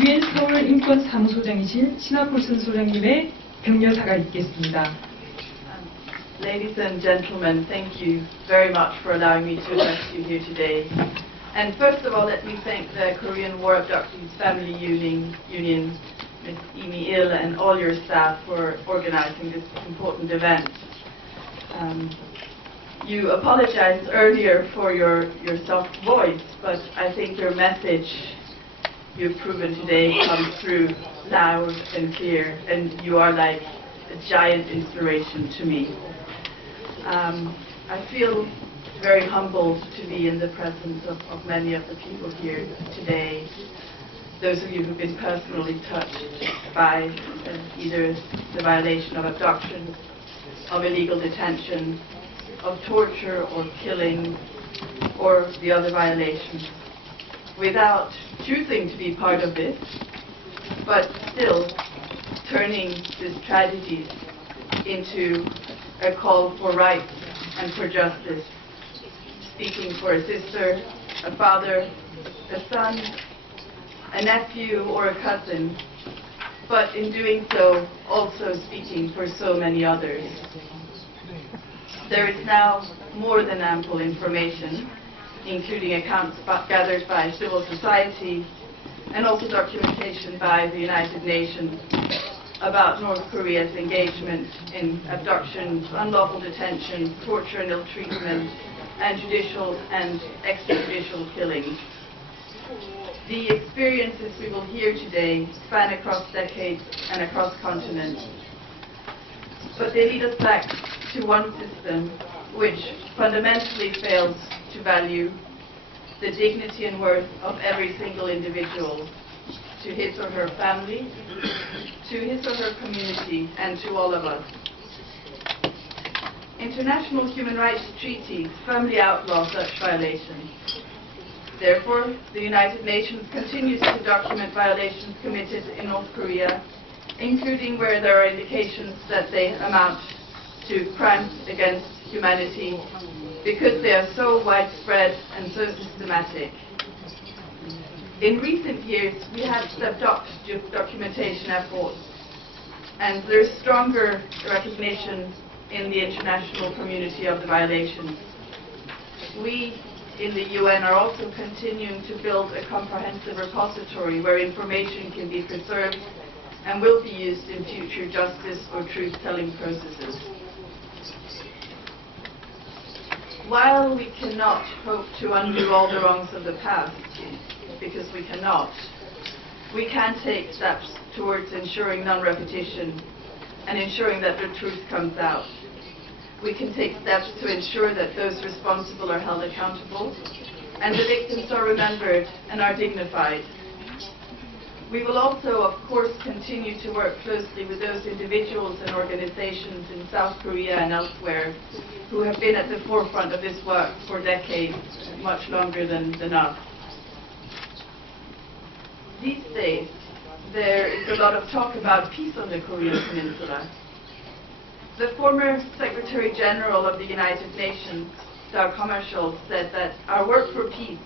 유엔 서울 인권 사무소장이신 시나폴슨 소장님의 격려사가 있겠습니다. Ladies and gentlemen, thank you very much for allowing me to address you here today. And first of all, let me thank the Korean War Abductees Family Union, Ms. Imi Il, and all your staff for organizing this important event. You apologized earlier for your soft voice, but I think your message you've proven today comes through loud and clear, and you are like a giant inspiration to me. I feel very humbled to be in the presence of many of the people here today. Those of you who've been personally touched by either the violation of abduction, of illegal detention, of torture or killing, or the other violations, without choosing to be part of this, but still turning these tragedies into a call for rights and for justice, speaking for a sister, a father, a son, a nephew, or a cousin, but in doing so, also speaking for so many others. There is now more than ample information, including accounts gathered by civil society and also documentation by the United Nations about North Korea's engagement in abductions, unlawful detention, torture and ill treatment, and judicial and extrajudicial killings. The experiences we will hear today span across decades and across continents, but they lead us back to one system which fundamentally fails to value the dignity and worth of every single individual, to his or her family, to his or her community, and to all of us. International human rights treaties firmly outlaw such violations. Therefore, the United Nations continues to document violations committed in North Korea, including where there are indications that they amount to crimes against humanity, because they are so widespread and so systematic. In recent years, we have stepped up documentation efforts, and there is stronger recognition in the international community of the violations. We in the UN are also continuing to build a comprehensive repository where information can be preserved and will be used in future justice or truth-telling processes. While we cannot hope to undo all the wrongs of the past, because we cannot, we can take steps towards ensuring non-repetition and ensuring that the truth comes out. We can take steps to ensure that those responsible are held accountable and the victims are remembered and are dignified. We will also, of course, continue to work closely with those individuals and organizations in South Korea and elsewhere who have been at the forefront of this work for decades, much longer than us. These days, there is a lot of talk about peace on the Korean Peninsula. The former Secretary General of the United Nations, Dag Hammarskjöld, said that our work for peace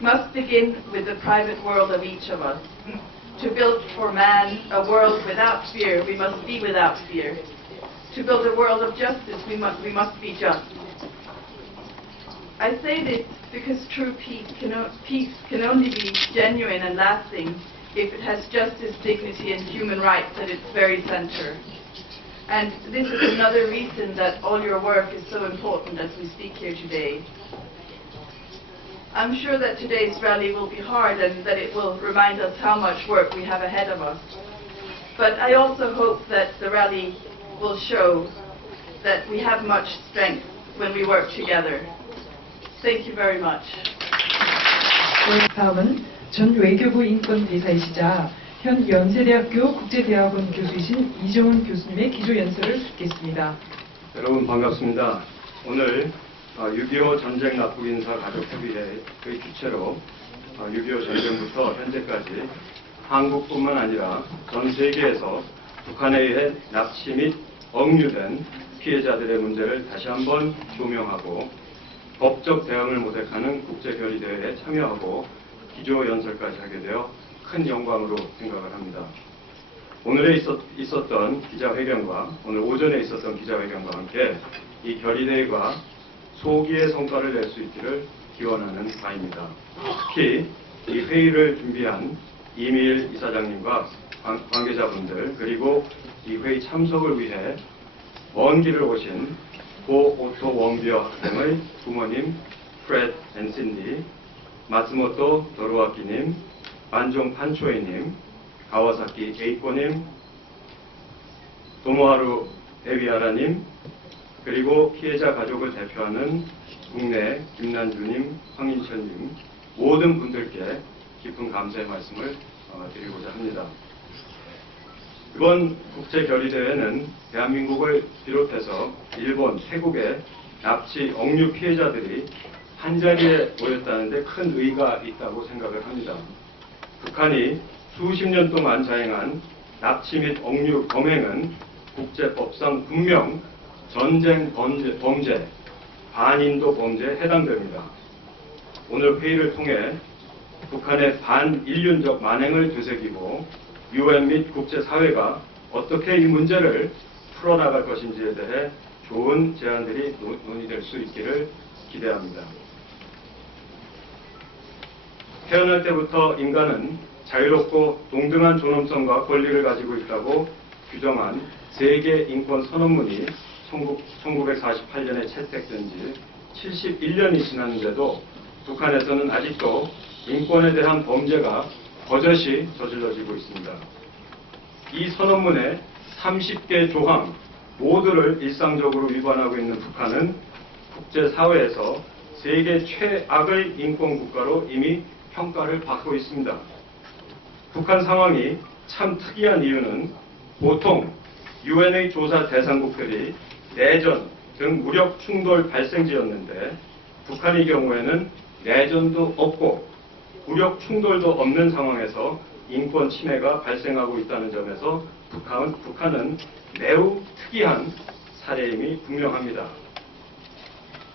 must begin with the private world of each of us. To build for man a world without fear, we must be without fear. To build a world of justice, we must be just. I say this because true peace can only be genuine and lasting if it has justice, dignity, and human rights at its very center. And this is another reason that all your work is so important as we speak here today. I'm sure that today's rally will be hard and that it will remind us how much work we have ahead of us. But I also hope that the rally will show that we have much strength when we work together. Thank you very much. 다음은 전 외교부 인권대사이시자 현 연세대학교 국제대학원 교수이신 이정훈 교수님의 기조연설을 듣겠습니다. 여러분 반갑습니다. 오늘 6.25 전쟁 납북인사 가족협의회의 주최로 6.25 전쟁부터 현재까지 한국뿐만 아니라 전 세계에서 북한에 의해 납치 및 억류된 피해자들의 문제를 다시 한번 조명하고 법적 대응을 모색하는 국제결의대회에 참여하고 기조연설까지 하게 되어 큰 영광으로 생각을 합니다. 오늘에 있었던 기자회견과 오늘 오전에 있었던 기자회견과 함께 이 결의대회가 소기의 성과를 낼 수 있기를 기원하는 바입니다. 특히 이 회의를 준비한 이미일 이사장님과 관계자분들 그리고 이 회의 참석을 위해 먼 길을 오신 고 오토 원비어 학생의 부모님 프레드 앤 신디, 마츠모토 도루아키님, 반종 판초이님, 가와사키 에이코님, 도모하루 데위아라님, 그리고 피해자 가족을 대표하는 국내 김난주님, 황인천님 모든 분들께 깊은 감사의 말씀을 드리고자 합니다. 이번 국제결의대회는 대한민국을 비롯해서 일본, 태국의 납치, 억류 피해자들이 한자리에 모였다는 데 큰 의의가 있다고 생각을 합니다. 북한이 수십 년 동안 자행한 납치 및 억류 범행은 국제법상 분명 전쟁 범죄, 반인도 범죄에 해당됩니다. 오늘 회의를 통해 북한의 반인륜적 만행을 되새기고 UN 및 국제사회가 어떻게 이 문제를 풀어나갈 것인지에 대해 좋은 제안들이 논의될 수 있기를 기대합니다. 태어날 때부터 인간은 자유롭고 동등한 존엄성과 권리를 가지고 있다고 규정한 세계 인권 선언문이 1948년에 채택된 지 71년이 지났는데도 북한에서는 아직도 인권에 대한 범죄가 버젓이 저질러지고 있습니다. 이 선언문의 30개 조항 모두를 일상적으로 위반하고 있는 북한은 국제사회에서 세계 최악의 인권 국가로 이미 평가를 받고 있습니다. 북한 상황이 참 특이한 이유는 보통 UN의 조사 대상국들이 내전 등 무력 충돌 발생지였는데 북한의 경우에는 내전도 없고 무력 충돌도 없는 상황에서 인권 침해가 발생하고 있다는 점에서 북한은 매우 특이한 사례임이 분명합니다.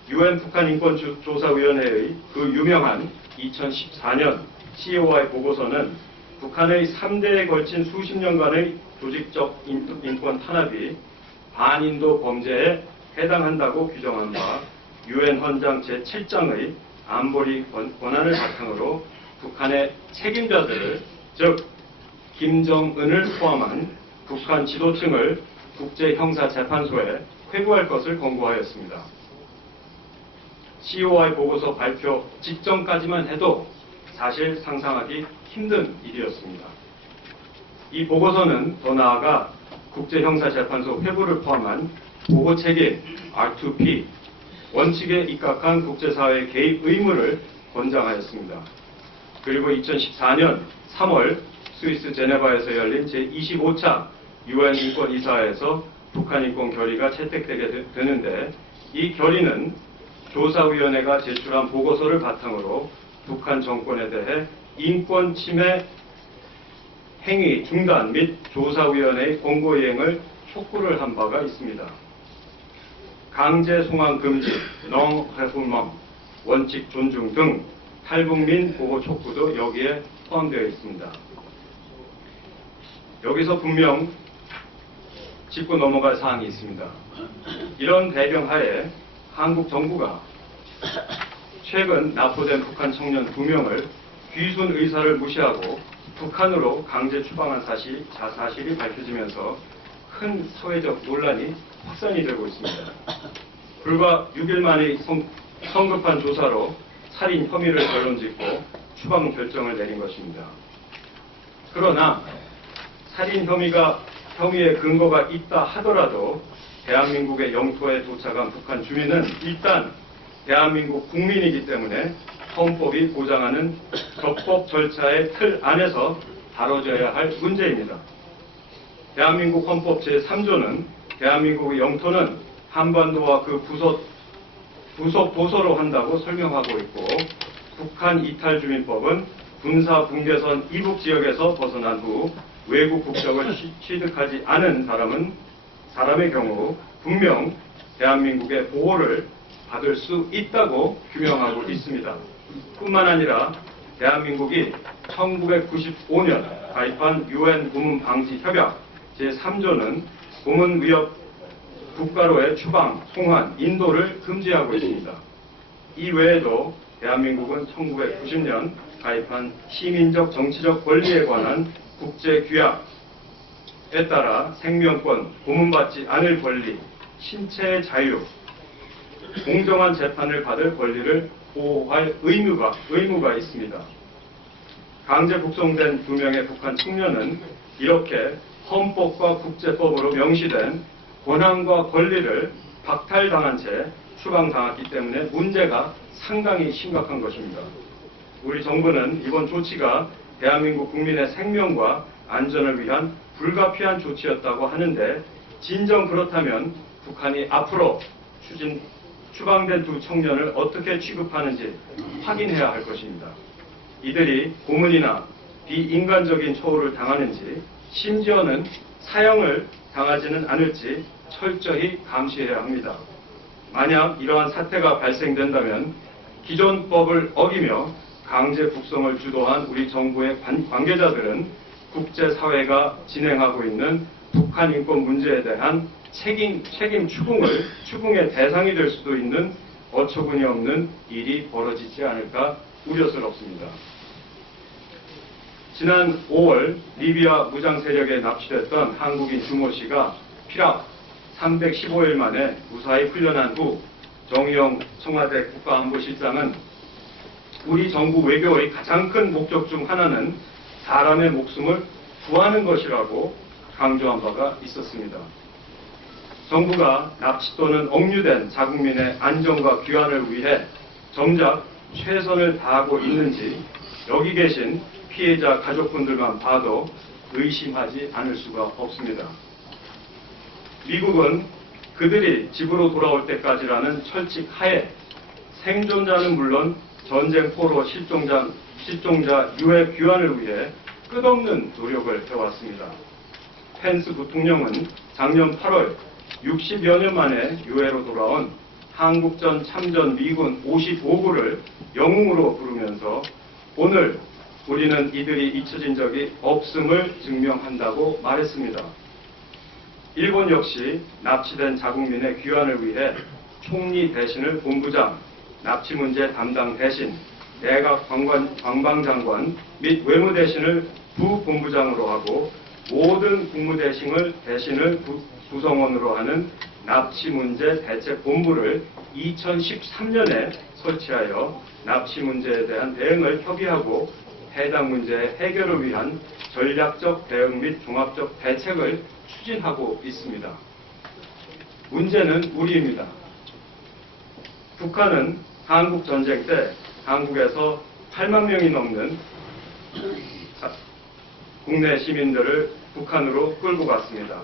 UN 북한인권조사위원회의 그 유명한 2014년 COI 보고서는 북한의 3대에 걸친 수십 년간의 조직적 인권 탄압이 반인도 범죄에 해당한다고 규정한 바 UN 헌장 제7장의 안보리 권한을 바탕으로 북한의 책임자들을 즉 김정은을 포함한 북한 지도층을 국제형사재판소에 회부할 것을 권고하였습니다. COI 보고서 발표 직전까지만 해도 사실 상상하기 힘든 일이었습니다. 이 보고서는 더 나아가 국제형사재판소 회부를 포함한 보호책임 R2P 원칙에 입각한 국제사회의 개입 의무를 권장하였습니다. 그리고 2014년 3월 스위스 제네바에서 열린 제25차 UN 인권이사회에서 북한 인권 결의가 채택되게 되는데 이 결의는 조사위원회가 제출한 보고서를 바탕으로 북한 정권에 대해 인권 침해 행위 중단 및 조사위원회의 권고 이행을 촉구를 한 바가 있습니다. 강제 송환 금지, non-refoulement, 원칙 존중 등 탈북민 보호 촉구도 여기에 포함되어 있습니다. 여기서 분명 짚고 넘어갈 사항이 있습니다. 이런 배경하에 한국 정부가 최근 납포된 북한 청년 2명을 귀순 의사를 무시하고 북한으로 강제 추방한 사실이 밝혀지면서 큰 사회적 논란이 확산이 되고 있습니다. 불과 6일 만의 성급한 조사로 살인 혐의를 결론짓고 추방 결정을 내린 것입니다. 그러나 살인 혐의의 근거가 있다 하더라도 대한민국의 영토에 도착한 북한 주민은 일단 대한민국 국민이기 때문에 헌법이 보장하는 적법 절차의 틀 안에서 다뤄져야 할 문제입니다. 대한민국 헌법 제3조는 대한민국의 영토는 한반도와 그 부속 보서로 한다고 설명하고 있고 북한 이탈주민법은 군사 분계선 이북 지역에서 벗어난 후 외국 국적을 취득하지 않은 사람의 경우 분명 대한민국의 보호를 받을 수 있다고 규명하고 있습니다. 뿐만 아니라 대한민국이 1995년 가입한 UN 고문 방지 협약 제3조는 고문 위협 국가로의 추방, 송환, 인도를 금지하고 있습니다. 이 외에도 대한민국은 1990년 가입한 시민적 정치적 권리에 관한 국제규약에 따라 생명권, 고문받지 않을 권리, 신체의 자유, 공정한 재판을 받을 권리를 보호할 의무가 있습니다. 강제 북송된 2명의 북한 청년은 이렇게 헌법과 국제법으로 명시된 권한과 권리를 박탈당한 채 추방당했기 때문에 문제가 상당히 심각한 것입니다. 우리 정부는 이번 조치가 대한민국 국민의 생명과 안전을 위한 불가피한 조치였다고 하는데 진정 그렇다면 북한이 앞으로 추방된 2 청년을 어떻게 취급하는지 확인해야 할 것입니다. 이들이 고문이나 비인간적인 처우를 당하는지 심지어는 사형을 당하지는 않을지 철저히 감시해야 합니다. 만약 이러한 사태가 발생된다면 기존 법을 어기며 강제 북송을 주도한 우리 정부의 관계자들은 국제사회가 진행하고 있는 북한 인권 문제에 대한 책임 추궁의 대상이 될 수도 있는 어처구니 없는 일이 벌어지지 않을까 우려스럽습니다. 지난 5월 리비아 무장 세력에 납치됐던 한국인 주모 씨가 피랍 315일 만에 무사히 풀려난 후 정의용 청와대 국가안보실장은 우리 정부 외교의 가장 큰 목적 중 하나는 사람의 목숨을 구하는 것이라고 강조한 바가 있었습니다. 정부가 납치 또는 억류된 자국민의 안전과 귀환을 위해 정작 최선을 다하고 있는지 여기 계신 피해자 가족분들만 봐도 의심하지 않을 수가 없습니다. 미국은 그들이 집으로 돌아올 때까지라는 철칙 하에 생존자는 물론 전쟁 포로 실종자 유해 귀환을 위해 끝없는 노력을 해왔습니다. 펜스 부통령은 작년 8월 60여 년 만에 유해로 돌아온 한국전 참전 미군 55구를 영웅으로 부르면서 오늘 우리는 이들이 잊혀진 적이 없음을 증명한다고 말했습니다. 일본 역시 납치된 자국민의 귀환을 위해 총리 대신을 본부장, 납치 문제 담당 대신, 내각 관방장관 및 외무대신을 부본부장으로 하고 모든 국무대신을 구성원으로 하는 납치 문제 대책본부를 2013년에 설치하여 납치 문제에 대한 대응을 협의하고 해당 문제의 해결을 위한 전략적 대응 및 종합적 대책을 추진하고 있습니다. 문제는 우리입니다. 북한은 한국 전쟁 때 한국에서 8만 명이 넘는 국내 시민들을 북한으로 끌고 갔습니다.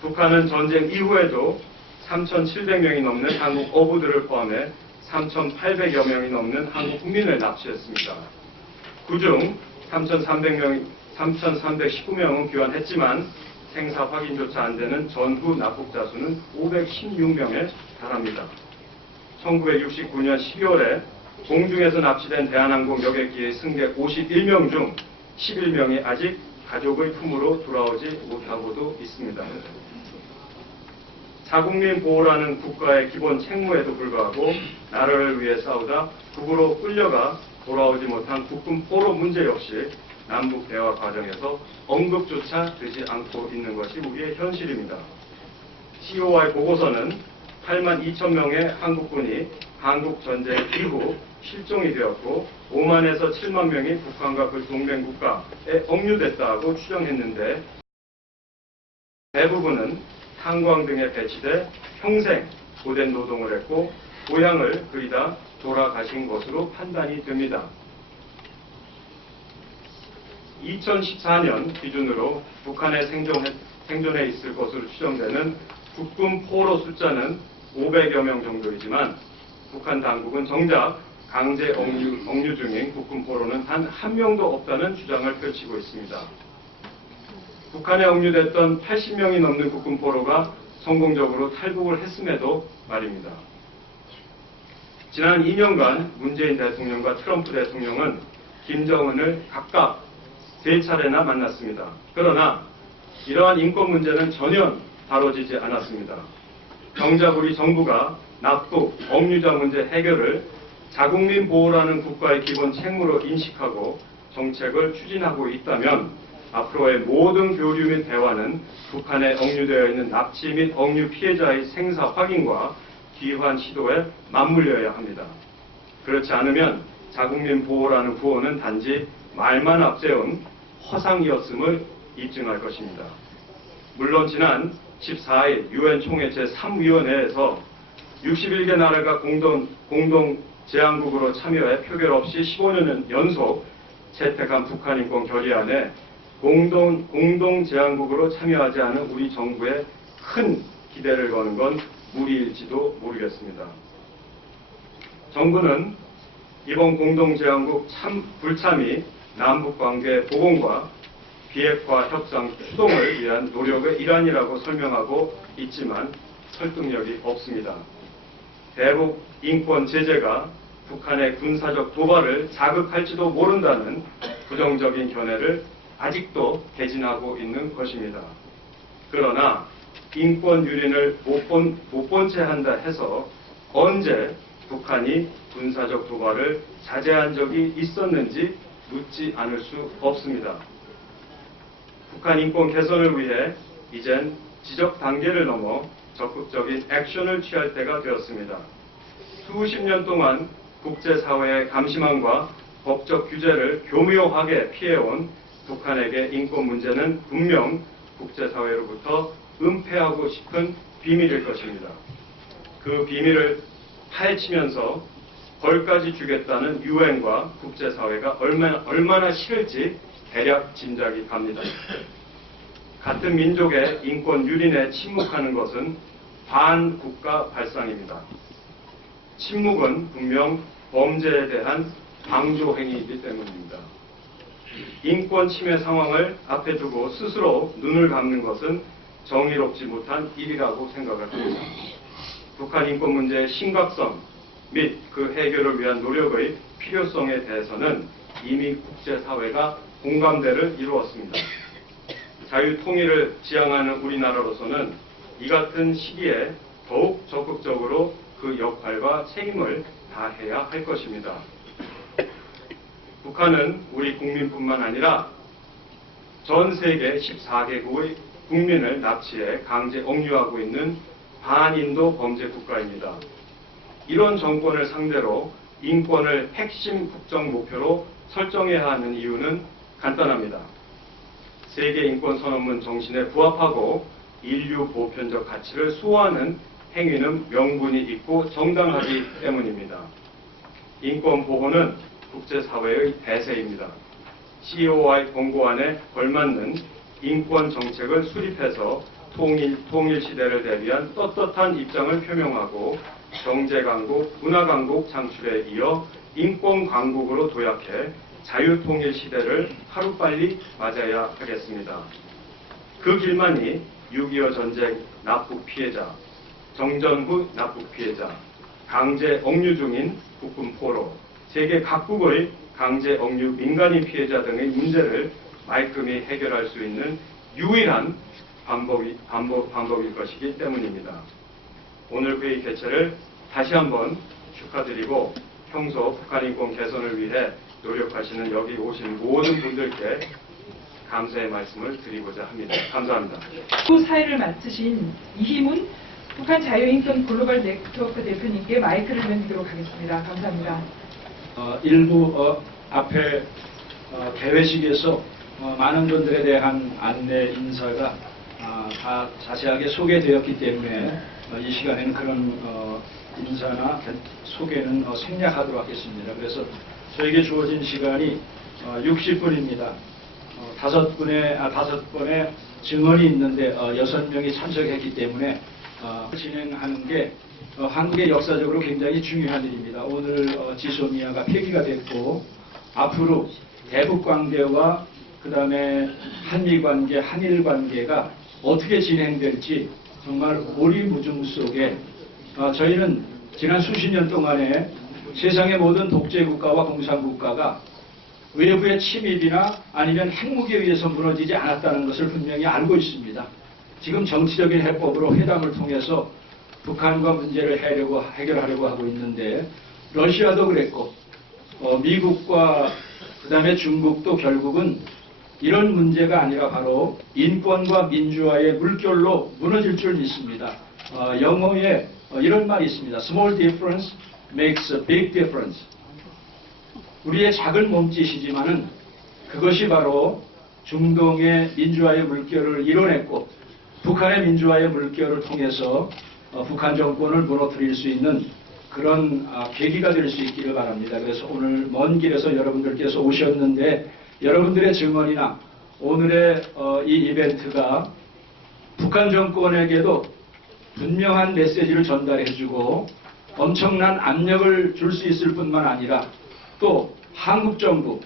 북한은 전쟁 이후에도 3,700명이 넘는 한국 어부들을 포함해 3,800여 명이 넘는 한국 국민을 납치했습니다. 그중 3,319명은 귀환했지만 생사 확인조차 안 되는 전후 납북자 수는 516명에 달합니다. 1969년 12월에 공중에서 납치된 대한항공 여객기의 승객 51명 중 11명이 아직 가족의 품으로 돌아오지 못하고도 있습니다. 자국민 보호라는 국가의 기본 책무에도 불구하고 나라를 위해 싸우다 북으로 끌려가 돌아오지 못한 국군 포로 문제 역시 남북 대화 과정에서 언급조차 되지 않고 있는 것이 우리의 현실입니다. COI 보고서는 8만 2천 명의 한국군이 한국 전쟁 이후 실종이 되었고 5만에서 7만 명이 북한과 그 동맹 국가에 억류됐다고 추정했는데 대부분은 탄광 등에 배치돼 평생 고된 노동을 했고 고향을 그리다 돌아가신 것으로 판단이 됩니다. 2014년 기준으로 북한에 생존해 있을 것으로 추정되는 국군 포로 숫자는 500여 명 정도이지만 북한 당국은 정작 강제 억류 중인 국군 포로는 단 한 명도 없다는 주장을 펼치고 있습니다. 북한에 억류됐던 80명이 넘는 국군 포로가 성공적으로 탈북을 했음에도 말입니다. 지난 2년간 문재인 대통령과 트럼프 대통령은 김정은을 각각 3차례나 만났습니다. 그러나 이러한 인권 문제는 전혀 다뤄지지 않았습니다. 정작 우리 정부가 납북, 억류자 문제 해결을 자국민 보호라는 국가의 기본 책무로 인식하고 정책을 추진하고 있다면 앞으로의 모든 교류 및 대화는 북한에 억류되어 있는 납치 및 억류 피해자의 생사 확인과 귀환 시도에 맞물려야 합니다. 그렇지 않으면 자국민 보호라는 구호는 단지 말만 앞세운 허상이었음을 입증할 것입니다. 물론 지난 14일 유엔 총회 제3위원회에서 61개 나라가 공동 제안국으로 참여해 표결 없이 15년 연속 채택한 북한 인권 결의안에 공동 제안국으로 참여하지 않은 우리 정부에 큰 기대를 거는 건 무리일지도 모르겠습니다. 정부는 이번 공동 제안국 불참이 남북관계 복원과 비핵화 협상 추동을 위한 노력의 일환이라고 설명하고 있지만 설득력이 없습니다. 대북 인권 제재가 북한의 군사적 도발을 자극할지도 모른다는 부정적인 견해를 아직도 개진하고 있는 것입니다. 그러나 인권 유린을 못 본 채 한다 해서 언제 북한이 군사적 도발을 자제한 적이 있었는지 묻지 않을 수 없습니다. 북한 인권 개선을 위해 이젠 지적 단계를 넘어 적극적인 액션을 취할 때가 되었습니다. 수십 년 동안 국제사회의 감시망과 법적 규제를 교묘하게 피해온 북한에게 인권 문제는 분명 국제사회로부터 은폐하고 싶은 비밀일 것입니다. 그 비밀을 파헤치면서 벌까지 주겠다는 유엔과 국제사회가 얼마나 싫을지 대략 짐작이 갑니다. 같은 민족의 인권 유린에 침묵하는 것은 반국가 발상입니다. 침묵은 분명 범죄에 대한 방조 행위이기 때문입니다. 인권 침해 상황을 앞에 두고 스스로 눈을 감는 것은 정의롭지 못한 일이라고 생각을 합니다. 북한 인권 문제의 심각성 및 그 해결을 위한 노력의 필요성에 대해서는 이미 국제사회가 공감대를 이루었습니다. 자유통일을 지향하는 우리나라로서는 이 같은 시기에 더욱 적극적으로 그 역할과 책임을 다해야 할 것입니다. 북한은 우리 국민뿐만 아니라 전 세계 14개국의 국민을 납치해 강제 억류하고 있는 반인도 범죄 국가입니다. 이런 정권을 상대로 인권을 핵심 국정 목표로 설정해야 하는 이유는 간단합니다. 세계 인권 선언문 정신에 부합하고 인류 보편적 가치를 수호하는 행위는 명분이 있고 정당하기 때문입니다. 인권 보호는 국제사회의 대세입니다. COI 권고안에 걸맞는 인권 정책을 수립해서 통일 시대를 대비한 떳떳한 입장을 표명하고 경제 강국, 문화 강국 창출에 이어 인권 강국으로 도약해 자유 통일 시대를 하루빨리 맞아야 하겠습니다. 그 길만이 6.25 전쟁 납북 피해자, 정전 후 납북 피해자, 강제 억류 중인 국군 포로, 세계 각국의 강제 억류 민간인 피해자 등의 문제를 말끔히 해결할 수 있는 유일한 방법일 것이기 때문입니다. 오늘 회의 개최를 다시 한번 축하드리고 평소 북한 인권 개선을 위해 노력하시는 여기 오신 모든 분들께 감사의 말씀을 드리고자 합니다. 감사합니다. 또 사회를 맡으신 이희문 북한 자유인권 글로벌 네트워크 대표님께 마이크를 넘기도록 하겠습니다. 감사합니다. 일부 앞에 개회식에서 많은 분들에 대한 안내 인사가 다 자세하게 소개되었기 때문에 이 시간에는 그런 인사나 소개는 생략하도록 하겠습니다. 그래서 저에게 주어진 시간이 60분입니다. 5번의 증언이 있는데 6명이 참석했기 때문에 진행하는 게 한국의 역사적으로 굉장히 중요한 일입니다. 오늘 지소미아가 폐기가 됐고 앞으로 대북 관계와 그 다음에 한미 관계, 한일 관계가 어떻게 진행될지 정말 오리무중 속에 저희는 지난 수십 년 동안에 세상의 모든 독재국가와 공산국가가 외부의 침입이나 아니면 핵무기에 의해서 무너지지 않았다는 것을 분명히 알고 있습니다. 지금 정치적인 해법으로 회담을 통해서 북한과 문제를 해결하려고 하고 있는데 러시아도 그랬고 미국과 그다음에 중국도 결국은 이런 문제가 아니라 바로 인권과 민주화의 물결로 무너질 줄 믿습니다. 영어에 이런 말이 있습니다. Small difference makes a big difference. 우리의 작은 몸짓이지만은 그것이 바로 중동의 민주화의 물결을 이뤄냈고 북한의 민주화의 물결을 통해서 북한 정권을 무너뜨릴 수 있는 그런 계기가 될 수 있기를 바랍니다. 그래서 오늘 먼 길에서 여러분들께서 오셨는데 여러분들의 증언이나 오늘의 이 이벤트가 북한 정권에게도 분명한 메시지를 전달해주고 엄청난 압력을 줄 수 있을 뿐만 아니라 또 한국 정부,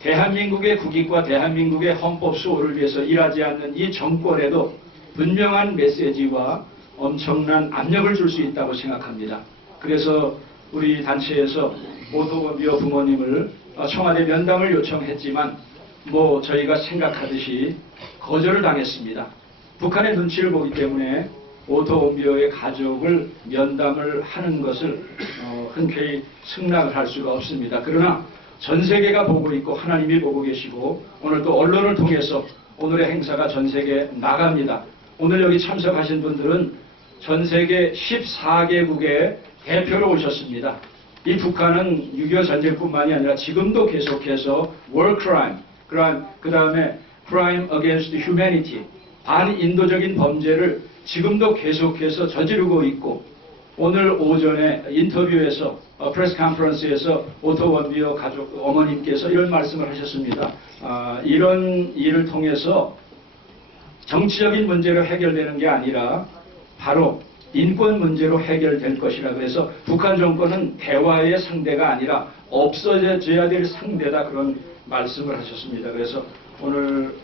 대한민국의 국익과 대한민국의 헌법 수호를 위해서 일하지 않는 이 정권에도 분명한 메시지와 엄청난 압력을 줄 수 있다고 생각합니다. 그래서 우리 단체에서 오토원비어 부모님을 청와대 면담을 요청했지만 저희가 생각하듯이 거절을 당했습니다. 북한의 눈치를 보기 때문에 오토원비어의 가족을 면담을 하는 것을 흔쾌히 승낙을 할 수가 없습니다. 그러나 전 세계가 보고 있고 하나님이 보고 계시고 오늘 또 언론을 통해서 오늘의 행사가 전 세계에 나갑니다. 오늘 여기 참석하신 분들은 전 세계 14개국의 대표로 오셨습니다. 이 북한은 6.25 전쟁뿐만이 아니라 지금도 계속해서 war crime, 그 다음에 crime against humanity, 반인도적인 범죄를 지금도 계속해서 저지르고 있고 오늘 오전에 인터뷰에서 프레스 컨퍼런스에서 오토원비어 가족 어머님께서 이런 말씀을 하셨습니다. 이런 일을 통해서 정치적인 문제로 해결되는 게 아니라 바로 인권 문제로 해결될 것이라 그래서 북한 정권은 대화의 상대가 아니라 없어져야 될 상대다 그런 말씀을 하셨습니다. 그래서 오늘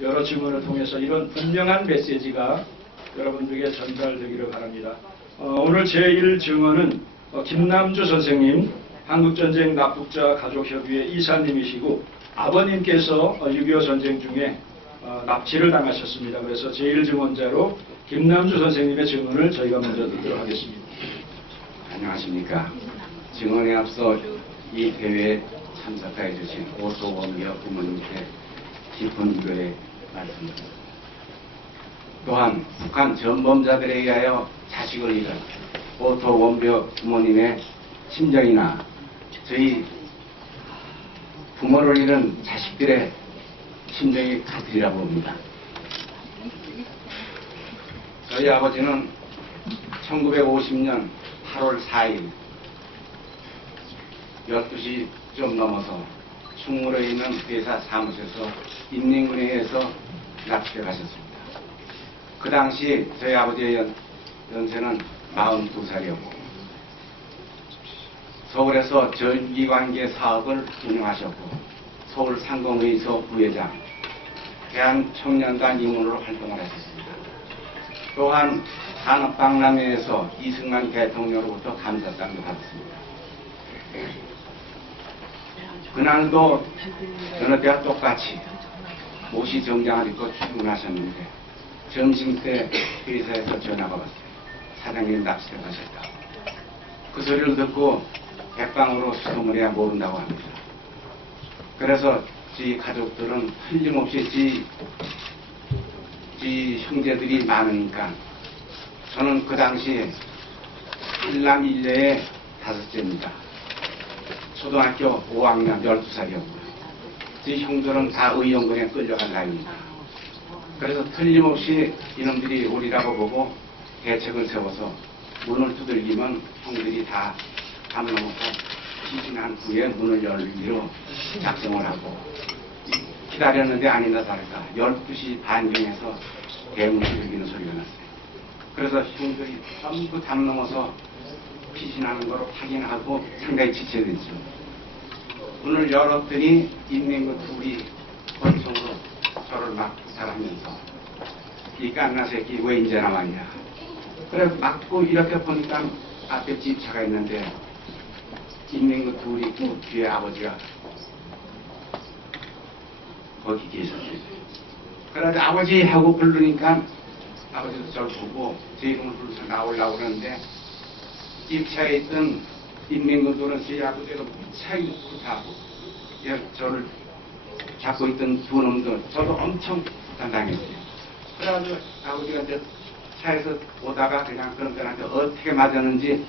여러 증언을 통해서 이런 분명한 메시지가 여러분들에게 전달되기를 바랍니다. 오늘 제1증언은 김남주 선생님, 한국전쟁 납북자 가족협의회 이사님이시고 아버님께서 6.25 전쟁 중에 납치를 당하셨습니다. 그래서 제1증언자로 김남주 선생님의 증언을 저희가 먼저 듣도록 하겠습니다. 안녕하십니까. 증언에 앞서 이 대회에 참석해 주신 오토원비어 부모님께 깊은 위로의 말씀드립니다. 또한 북한 전범자들에 의하여 자식을 잃은 오토원비어 부모님의 심정이나 저희 부모를 잃은 자식들의 심정이 같으리라고 봅니다. 저희 아버지는 1950년 8월 4일 12시 좀 넘어서 충무로에 있는 회사 사무소에서 인민군에 납치해 가셨습니다. 그 당시 저희 아버지의 연세는 42살이었고 서울에서 전기관계 사업을 운영하셨고 서울 상공회의소 부회장, 대한청년단 임원으로 활동을 하셨습니다. 또한 산업박람회에서 이승만 대통령으로부터 감사장도 받았습니다. 그날도 어느 때와 똑같이 모시 정장을 입고 출근하셨는데 점심때 회사에서 전화가 왔어요. 사장님 납치돼 가셨다. 그 소리를 듣고 백방으로 수송을 해야 모른다고 합니다. 그래서 저희 가족들은 틀림없이 저희 형제들이 많으니까 저는 그 당시 1남 1녀의 5째입니다. 초등학교 5학년 12살이었고요. 저희 형들은 다 의용군에 끌려간 나이입니다. 그래서 틀림없이 이놈들이 오리라고 보고 대책을 세워서 문을 두들기면 형들이 다 담 넘어서 피신한 후에 문을 열기로 작정을 하고 기다렸는데 아니나 다를까 12시 반경에서 대문을 열리는 소리가 났어요. 그래서 형들이 전부 담 넘어서 피신하는 걸 확인하고 상당히 지체됐죠. 문을 열었더니 인민군 둘이 권총으로 저를 막 부살하면서 이 깐나 새끼 왜 이제 나왔냐. 그래 막고 이렇게 보니까 앞에 집차가 있는데 인민군 둘이 있고 뒤에 아버지가 거기 계셨어요. 그래서 아버지 하고 부르니까 아버지도 저를 보고 제 이름을 부르면서 나오려고 그러는데 입차에 있던 인민군들은 제 아버지가 무차히 구타하고 저를 잡고 있던 두 놈들 저도 엄청 부탁당했어요. 그래가지고 아버지가 이제 차에서 오다가 그냥 그런 분한테 어떻게 맞았는지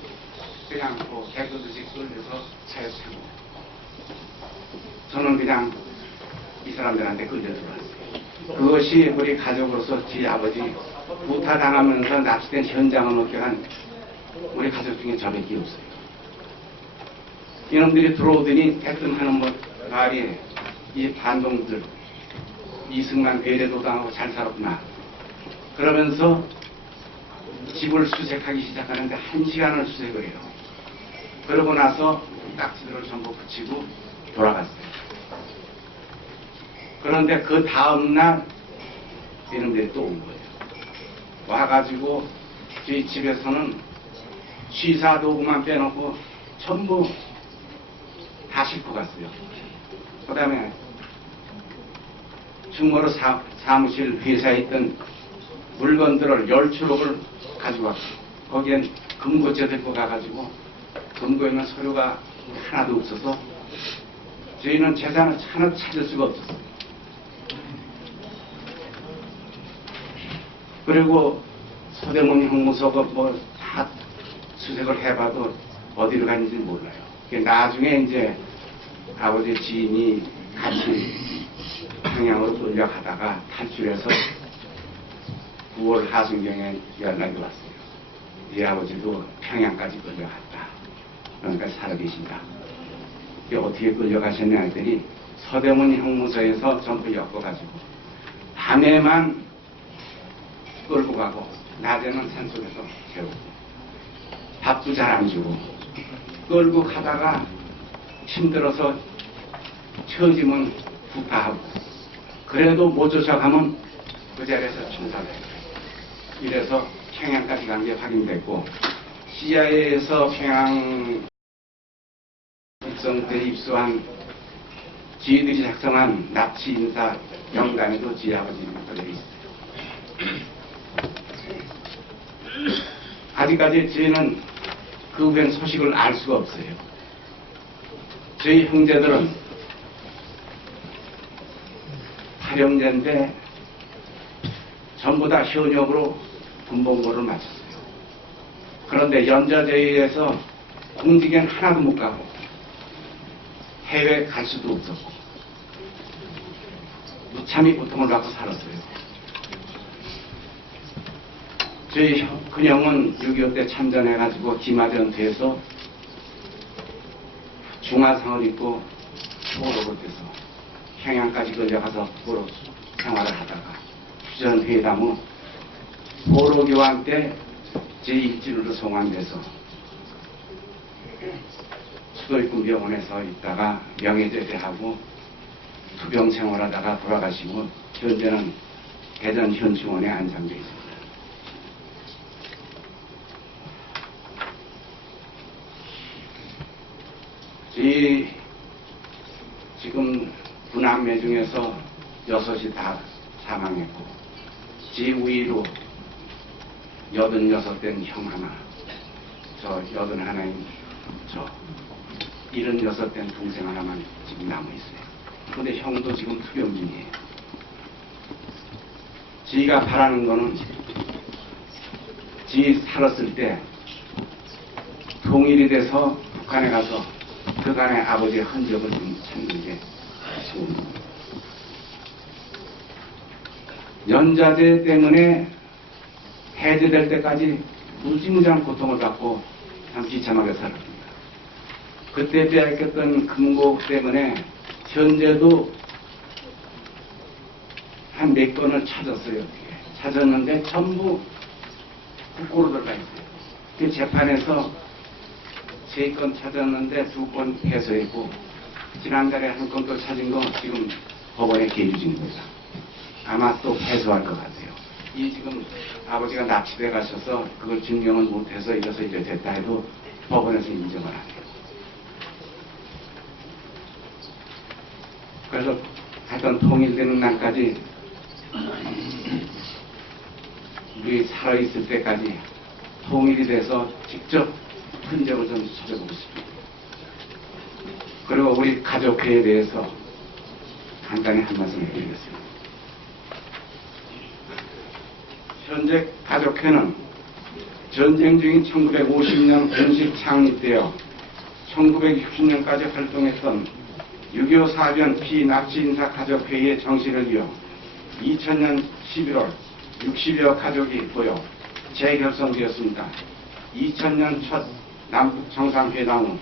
그냥 뭐 개그듯이 끌려서 차에 타고 저는 그냥 이 사람들한테 끌려 들어왔어요. 그것이 우리 가족으로서 제 아버지 구타당하면서 납치된 현장을 얻게 한 우리 가족 중에 저밖에 없어요. 이놈들이 들어오더니 대뜸 하는 말이 이 반동들 이승만 외래도 당하고 잘 살았구나. 그러면서 집을 수색하기 시작하는데 1시간을 수색을 해요. 그러고 나서 딱지들을 전부 붙이고 돌아갔어요. 그런데 그 다음날 이놈들이 또 온 거예요. 와가지고 저희 집에서는 취사 도구만 빼놓고 전부 다 싣고 갔어요. 그 다음에 충무로 사무실 회사에 있던 물건들을 10추록을 가지고 왔어요. 거기엔 금고째 들고 가가지고 금고에는 서류가 하나도 없어서 저희는 재산을 하나도 찾을 수가 없었어요. 그리고 서대문 형무소가 뭐 다 수색을 해봐도 어디로 갔는지 몰라요. 나중에 이제 아버지 지인이 같이 평양으로 끌려가다가 탈출해서 9월 하순경에 연락이 왔어요. 네 아버지도 평양까지 끌려갔다. 그러니까 살아계신다. 어떻게 끌려가셨냐 했더니 서대문 형무소에서 전부 엮어가지고 밤에만 끌고 가고 낮에는 산속에서 재우고 밥도 잘 안 주고 끌고 가다가 힘들어서 처지면 구타하고 그래도 못 쫓아가면 그 자리에서 총살해요. 이래서 평양까지 간 게 확인됐고 CIA에서 평양 육성대 입수한 지휘들이 작성한 납치 인사 명단에도 지 아버지 걸려 있어요. 아직까지 저희는 그 후엔 소식을 알 수가 없어요. 저희 형제들은 8형제인데 전부 다 현역으로 군복무를 마쳤어요. 그런데 연좌제의에서 공직엔 하나도 못 가고 해외 갈 수도 없었고 무참히 고통을 받고 살았어요. 저희 큰형은 6.25 때 참전해가지고 기마전투에서 중화상을 입고 포로로 돼서 평양까지 끌려가서 포로 생활을 하다가 휴전회담 후 포로 교환 때 제1진으로 송환돼서 수도입군 병원에서 있다가 명예제대하고 투병 생활하다가 돌아가시고 현재는 대전 현충원에 안상돼 있습니다. 지금 군함매 중에서 6이 다 사망했고 제5위로 86된 형 하나, 저 81인 저 76된 동생 하나만 지금 남아있어요. 근데 형도 지금 투병 중이에요. 지가 바라는 거는 지 살았을 때 통일이 돼서 북한에 가서 그간의 아버지의 흔적을 좀 찾는 게 소원입니다. 연좌제 때문에 해제될 때까지 무지무지한 고통을 받고 참 비참하게 살았습니다. 그때 빼앗겼던 금고 때문에 현재도 한 4건을 찾았어요. 찾았는데 전부 국고로 들어가 있어요. 그 재판에서 3건 찾았는데 2건 패소했고 지난달에 한 건 또 찾은 거 지금 법원에 계류 중입니다. 아마 또 패소할 것 같아요. 이 지금 아버지가 납치돼 가셔서 그걸 증명을 못해서 이래서 이래 됐다 해도 법원에서 인정을 안 해요. 그래서 하여튼 통일되는 날까지 우리 살아있을 때까지 통일이 돼서 직접 흔적을 좀 찾아보고 싶습니다. 그리고 우리 가족회에 대해서 간단히 한 말씀 드리겠습니다. 현재 가족회는 전쟁 중인 1950년 공식 창립되어 1960년까지 활동했던 6.25 사변 피납치인사 가족회의의 정신을 이어 2000년 11월 60여 가족이 모여 재결성되었습니다. 2000년 첫 남북 정상회담 후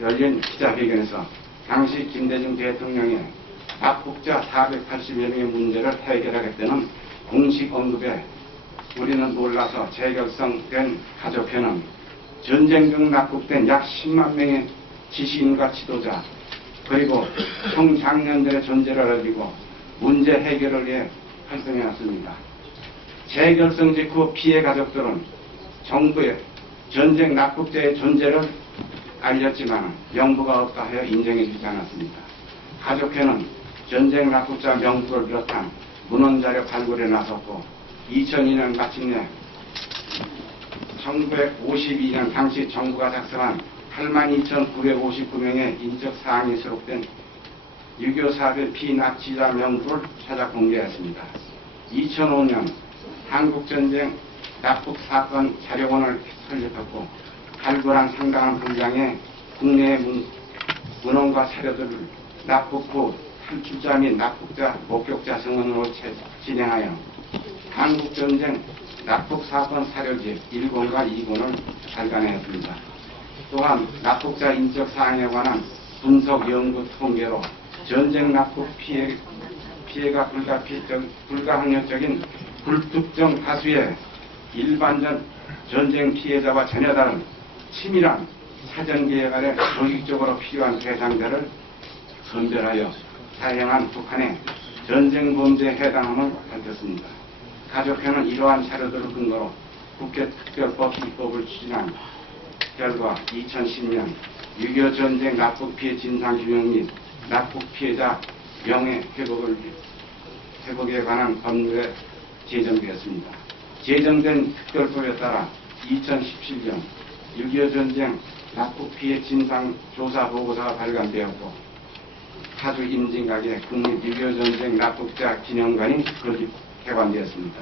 열린 기자회견에서 당시 김대중 대통령의 납북자 480여 명의 문제를 해결하겠다는 공식 언급에 우리는 놀라서 재결성된 가족회는 전쟁 중 납북된 약 10만 명의 지시인과 지도자 그리고 청장년들의 존재를 알리고 문제 해결을 위해 활동해왔습니다. 재결성 직후 피해 가족들은 정부의 전쟁 납북자의 존재를 알렸지만 명부가 없다 하여 인정해주지 않았습니다. 가족회는 전쟁 납북자 명부를 비롯한 문헌자료 발굴에 나섰고 2002년 마침내 1952년 당시 정부가 작성한 82,959명의 인적사항이 수록된 6.25 사변 피납치자 명부를 찾아 공개했습니다. 2005년 한국전쟁 납북사건 자료원을 설립했고 발굴한 상당한 분량의 국내의 문헌과 사료들을 납북 후 탈출자 및 납북자 목격자 증언으로 진행하여 한국전쟁 납북사건 사료집 1권과 2권을 발간하였습니다. 또한 납북자 인적사항에 관한 분석 연구 통계로 전쟁 납북 피해가 불가항력적인 불특정 다수의 일반전 전쟁 피해자와 전혀 다른 치밀한 사전계획 아래 조직적으로 필요한 대상자를 선별하여 사형한 북한의 전쟁 범죄에 해당함을 밝혔습니다. 가족회는 이러한 자료들을 근거로 국회특별법 입법을 추진한 결과 2010년 6.25 전쟁 납북 피해 진상규명 및 납북 피해자 명예 회복에 관한 법률에 제정되었습니다. 제정된 특별법에 따라 2017년 6.25 전쟁 납북 피해 진상 조사 보고서가 발간되었고 파주 임진각에 국립 6.25 전쟁 납북자 기념관이 건립 개관되었습니다.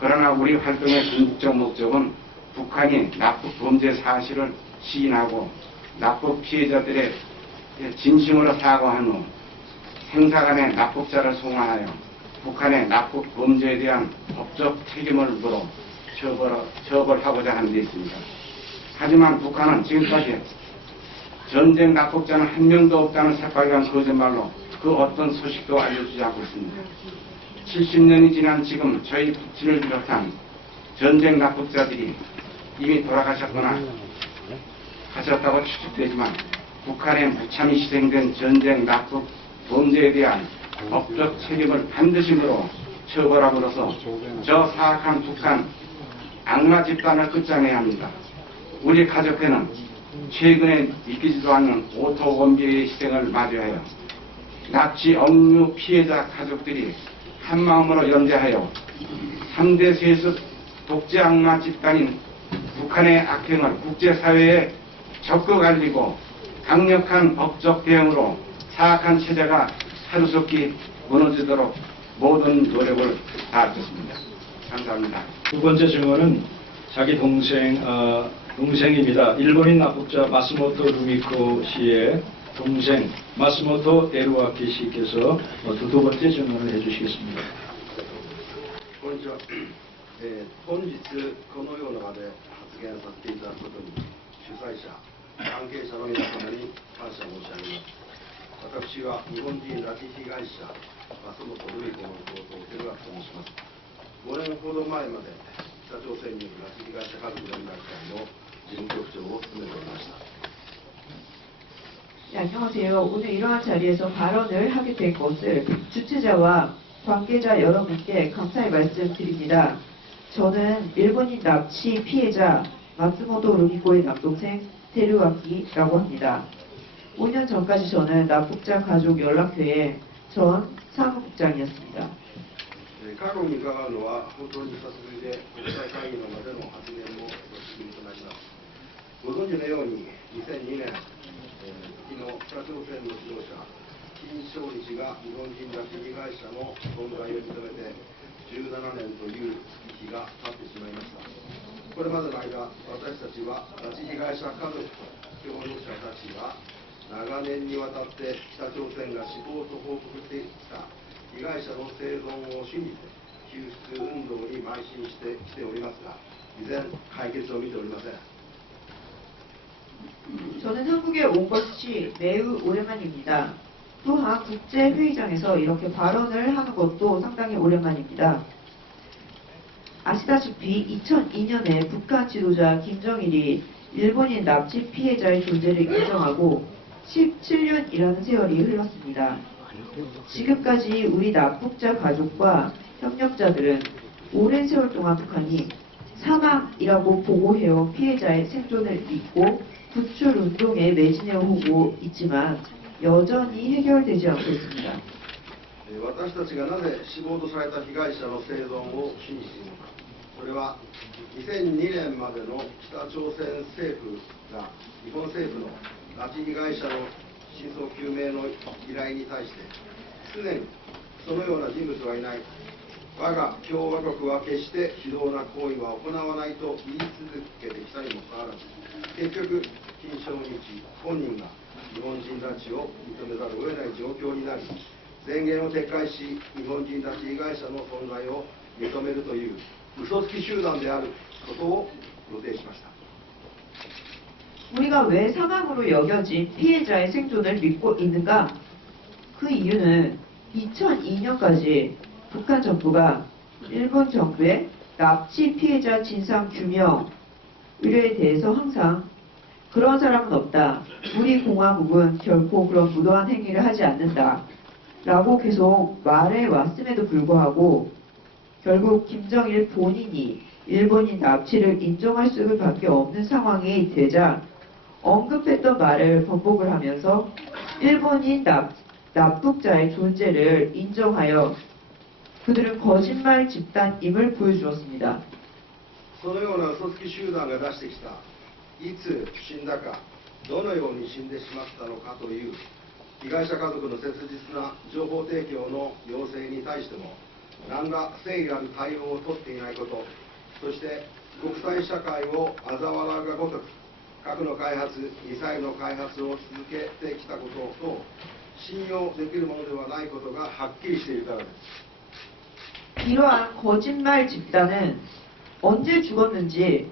그러나 우리 활동의 궁극적 목적은 북한이 납북 범죄 사실을 시인하고 납북 피해자들의 진심으로 사과한 후 행사간의 납북자를 송환하여 북한의 납북 범죄에 대한 법적 책임을 물어 처벌하고자 하는 데 있습니다. 하지만 북한은 지금까지 전쟁 납북자는 한 명도 없다는 새빨간 거짓말로 그 어떤 소식도 알려주지 않고 있습니다. 70년이 지난 지금 저희 부친을 비롯한 전쟁 납북자들이 이미 돌아가셨거나 가셨다고 추측되지만 북한에 무참히 희생된 전쟁 납북 범죄에 대한 법적 책임을 반드시 물어 처벌함으로써 저 사악한 북한 악마 집단을 끝장내야 합니다. 우리 가족회는 최근에 믿기지도 않는 오토 원비의 희생을 맞이하여 납치 억류 피해자 가족들이 한마음으로 연대하여 3대 세습 독재 악마 집단인 북한의 악행을 국제사회에 적극 알리고 강력한 법적 대응으로 사악한 체제가 하루속히 무너지도록 모든 노력을 다하겠습니다. 감사합니다. 두 번째 증언은 자기 동생입니다. 일본인 납북자 마스모토 루미코 씨의 동생 마스모토 에루아키 씨께서 두 번째 증언을 해주시겠습니다. こんにちは。本日このような場で発言させていただくことに主催者、関係者の皆様に感謝申し上げます。私は日本人拉致被害者松本ルミ子の弟照明と申します。5年ほど前まで北朝鮮による拉致被害者家族連絡会の事務局長を務めておりました。 네, 안녕하세요. 오늘 이러한 자리에서 발언을 하게 된 것을 주최자와 관계자 여러분께 감사의 말씀드립니다. 저는 일본인 납치 피해자 마츠모토 루미코의 남동생 테루아키라고 합니다. 5년 전까지 저는 납북자 가족 연락회의 전 사무국장이었습니다. 過去に伺うのは本当に久しぶりで、国際会議の場での発言も久しぶりとなります。ご存知のように、2002年、時の北朝鮮の指導者、金正日が日本人拉致被害者の存在を認めて17年という日が経ってしまいました。これまでの間、私たちは拉致被害者家族、協力者たちが長年にわたって北朝鮮が死亡と報告してきた被害者の生存を信じて救出運動に邁進してきておりますが、依然解決を見ておりません。 저는 한국에 온 것이 매우 오랜만입니다. 또한 국제회의장에서 이렇게 발언을 하는 것도 상당히 오랜만입니다. 아시다시피 2002년에 북한 지도자 김정일이 일본인 납치 피해자의 존재를 인정하고 17년이라는 세월이 흘렀습니다. 지금까지 우리 납북자 가족과 협력자들은 오랜 세월 동안 북한이 사망이라고 보고해온 피해자의 생존을 믿고 구출 운동에 매진해 오고 있지만 여전히 해결되지 않고 있습니다. 私たちがなぜ死亡とされた被害者の生存を信じているのか。それは2002年までの北朝鮮政府が日本政府の拉致被害者の真相究明の依頼に対して常にそのような人物はいない、我が共和国は決して非道な行為は行わないと言い続けてきたにもかかわらず、結局金正日本人が日本人拉致を認めざるを得ない状況になり、宣言を撤回し日本人拉致被害者の存在を認めるという嘘つき集団であることを露呈しました。 우리가 왜 사망으로 여겨진 피해자의 생존을 믿고 있는가? 그 이유는 2002년까지 북한 정부가 일본 정부의 납치 피해자 진상 규명 의뢰에 대해서 항상 그런 사람은 없다. 우리 공화국은 결코 그런 무도한 행위를 하지 않는다. 라고 계속 말해왔음에도 불구하고 결국 김정일 본인이 일본인 납치를 인정할 수밖에 없는 상황이 되자 언급했던 말을 번복을 하면서 일본인 납북자의 존재를 인정하여 그들은 거짓말 집단임을 보여주었습니다. そのような嘘つき集団が出してきた、いつ死んだか、どのように死んでしまったのかという被害者家族の切実な情報提供の要請に対しても、何ら誠意ある対応を取っていないこと、そして国際社会を嘲笑うがごとく、核の開発、ミサイルの開発を続けてきたことと、信用できるものではないことがはっきりしているからです。 이러한 거짓말 집단은 언제 죽었는지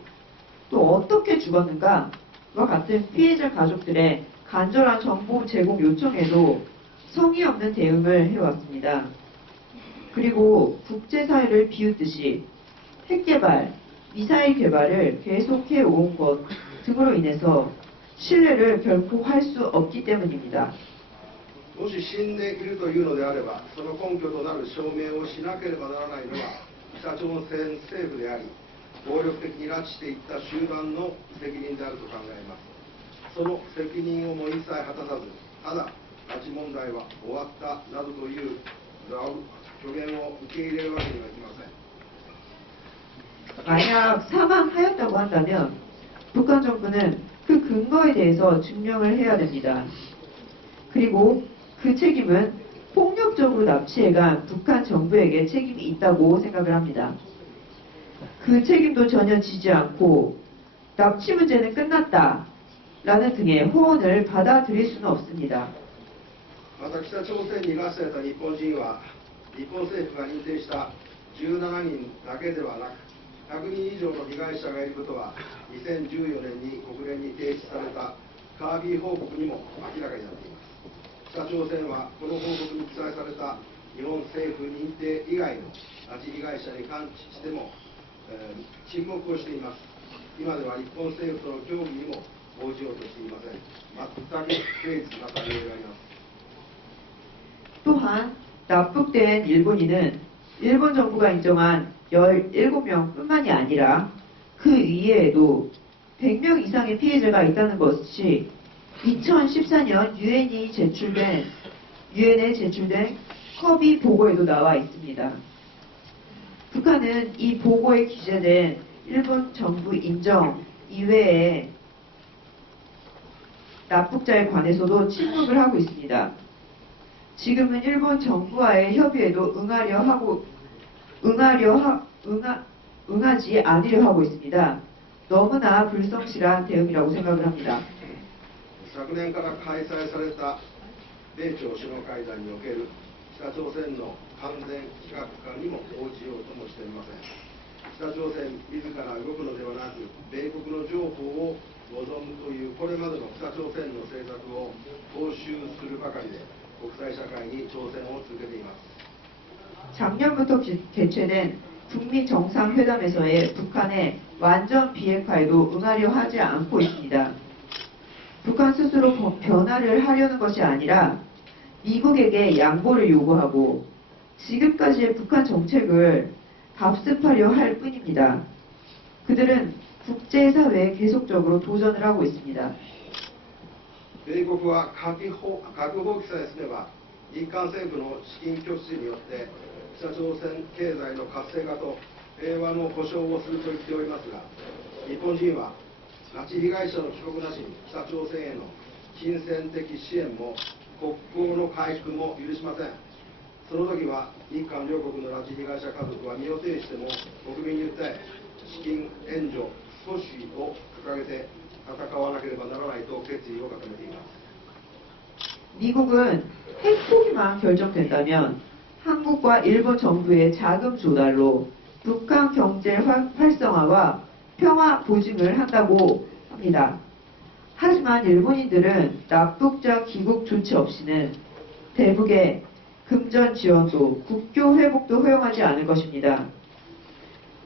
또 어떻게 죽었는가와 같은 피해자 가족들의 간절한 정보 제공 요청에도 성의 없는 대응을 해왔습니다. 그리고 국제사회를 비웃듯이 핵개발, 미사일 개발을 계속해 온 것 등으로 인해서 신뢰를 결코 할 수 없기 때문입니다. もし死んでいるというのであれば、その根拠となる証明をしなければならないのは北朝鮮政府であり、暴力的に拉致していった集団の責任であると考えます。その責任をも一切果たさず、ただ拉致問題は終わったなどという助言を受け入れるわけにはいきません。 만약 사망하였다고 한다면 북한 정부는 그 근거에 대해서 증명을 해야 됩니다. 그리고 그 책임은 폭력적으로 납치해간 북한 정부에게 책임이 있다고 생각을 합니다. 그 책임도 전혀 지지 않고 납치 문제는 끝났다 라는 등의 호언을 받아들일 수는 없습니다. また北朝鮮に拉致された日本人は、日本政府が認定した17人だけではなく、100人以上の被害者がいることは、2014年に国連に提出されたカービー報告にも明らかになっています。北朝鮮はこの報告に記載された日本政府認定以外の拉致被害者に関しても、沈黙をしています。今では日本政府との協議にも応じようとしていません。全く不誠実な対応であります。 또한 납북된 일본인은 일본 정부가 인정한 17명뿐만이 아니라 그 이외에도 100명 이상의 피해자가 있다는 것이 2014년 유엔에 제출된 커비 보고에도 나와 있습니다. 북한은 이 보고에 기재된 일본 정부 인정 이외에 납북자에 관해서도 침묵을 하고 있습니다. 지금은 일본 정부와의 협의에도 응하지 않으려 하고 있습니다. 너무나 불성실한 대응이라고 생각을 합니다. 昨年から開催された米朝首脳会談における北朝鮮の完全非核化にも応じようともしていません。北朝鮮自ら動くのではなく、米国の譲歩を望むというこれまでの北朝鮮の政策を踏襲するばかりで、国際社会に挑戦を続けています。 작년부터 개최된 북미 정상회담에서의 북한의 완전 비핵화에도 응하려 하지 않고 있습니다. 북한 스스로 변화를 하려는 것이 아니라 미국에게 양보를 요구하고 지금까지의 북한 정책을 답습하려 할 뿐입니다. 그들은 국제사회에 계속적으로 도전을 하고 있습니다. 米国は核放棄さえすれば、日韓政府の資金拠出によって北朝鮮経済の活性化と平和の保障をすると言っておりますが、日本人は拉致被害者の帰国なしに北朝鮮への金銭的支援も国交の回復も許しません。その時は日韓両国の拉致被害者家族は身を挺しても国民に訴え、資金援助阻止を掲げて戦わなければならないと決意を固めています。 미국은 핵 포기만 결정된다면 한국과 일본 정부의 자금 조달로 북한 경제 활성화와 평화 보증을 한다고 합니다. 하지만 일본인들은 납북자 귀국 조치 없이는 대북의 금전 지원도 국교 회복도 허용하지 않을 것입니다.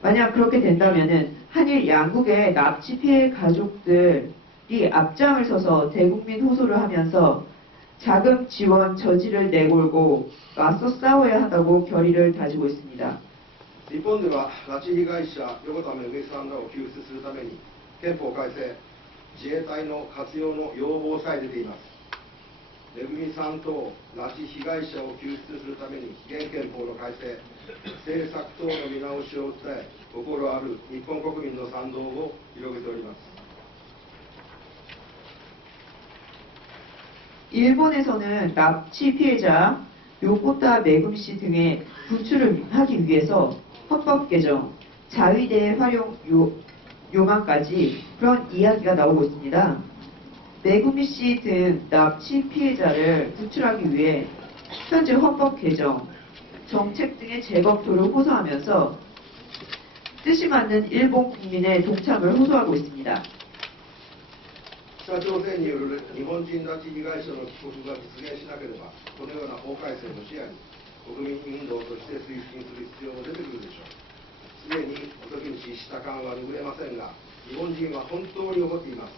만약 그렇게 된다면 한일 양국의 납치 피해 가족들이 앞장을 서서 대국민 호소를 하면서 자금 지원 저지를 내걸고 맞서 싸워야 한다고 결의를 다지고 있습니다. 日本では拉致被害者横田めぐみさんらを救出するために憲法改正、自衛隊の活用の要望さえ出ています。めぐみさんと拉致被害者を救出するために現憲法の改正、政策等の見直しを訴え、心ある日本国民の賛同を広げております。 일본에서는 납치 피해자 요코타 메구미 씨 등의 구출을 하기 위해서 헌법 개정, 자위대 활용 요망까지 그런 이야기가 나오고 있습니다. 메구미 씨 등 납치 피해자를 구출하기 위해 현재 헌법 개정, 정책 등의 재검토를 호소하면서 뜻이 맞는 일본 국민의 동참을 호소하고 있습니다. 北朝鮮による日本人拉致被害者の帰国が実現しなければ、このような法改正も視野に国民運動として推進する必要も出てくるでしょう。すでにお時に失した感は拭えませんが、日本人は本当に怒っています。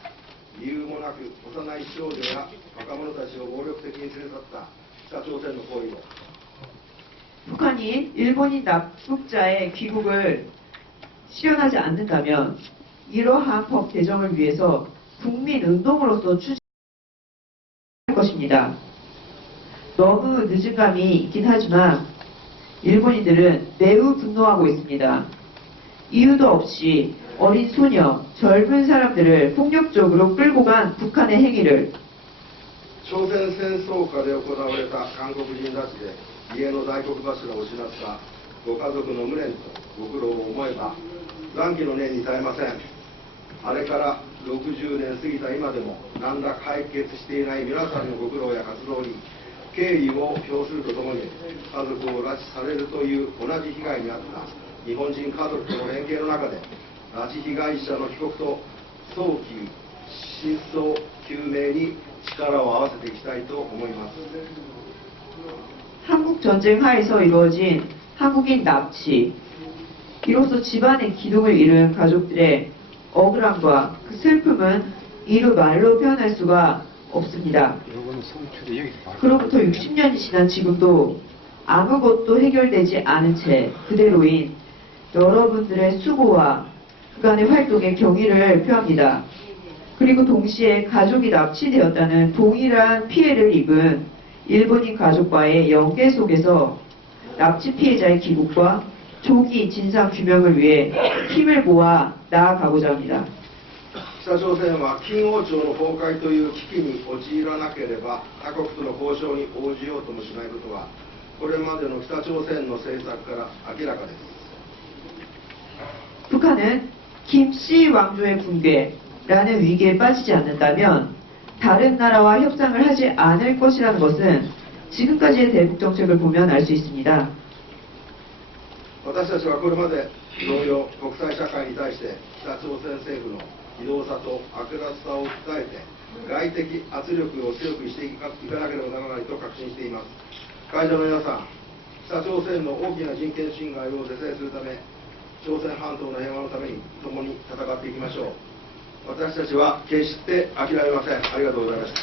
理由もなく幼い少女や若者たちを暴力的に連れ去った北朝鮮の行為を 북한이 일본인 납북자의 귀국을 실현하지 않는다면 이러한 법 개정을 위해서 국민 운동으로서 추진할 것입니다. 너무 늦은 감이 있긴 하지만 일본인들은 매우 분노하고 있습니다. 이유도 없이 어린 소녀, 젊은 사람들을 폭력적으로 끌고 간 북한의 행위를 朝鮮戦争下で行われた韓国人拉致で家の大黒柱を失ったご家族の無念とご苦労を思えば残機の念に耐えません。あれから60年過ぎた今でも何ら解決していない皆さんのご苦労や活動に敬意を表するとともに、家族を拉致されるという同じ被害に遭った日本人家族との連携の中で拉致被害者の帰国と早期真相究明に力を合わせていきたいと思います。 한국 전쟁 하에서 이루어진 한국인 납치, 이로써 집안의 기둥을 잃은 가족들의 억울함과 그 슬픔은 이루 말로 표현할 수가 없습니다. 그로부터 60년이 지난 지금도 아무것도 해결되지 않은 채 그대로인 여러분들의 수고와 그간의 활동에 경의를 표합니다. 그리고 동시에 가족이 납치되었다는 동일한 피해를 입은 일본인 가족과의 연계 속에서 납치 피해자의 귀국과 조기 진상 규명을 위해 힘을 모아 나아가고자 합니다. 北朝鮮は金王朝の崩壊という危機に陥らなければ他国との交渉に応じようともしないことはこれまでの北朝鮮の政策から明らかです。 북한은 김씨 왕조의 붕괴라는 위기에 빠지지 않는다면 다른 나라와 협상을 하지 않을 것이라는 것은 지금까지의 대북 정책을 보면 알 수 있습니다. 私たちはこれまで同様国際社会に対して北朝鮮政府の非道さと悪辣さを訴えて外的圧力を強くしていかなければならないと確信しています。会場の皆さん、北朝鮮の大きな人権侵害を是正するため朝鮮半島の平和のために共に戦っていきましょう。私たちは決して諦めません。ありがとうございました。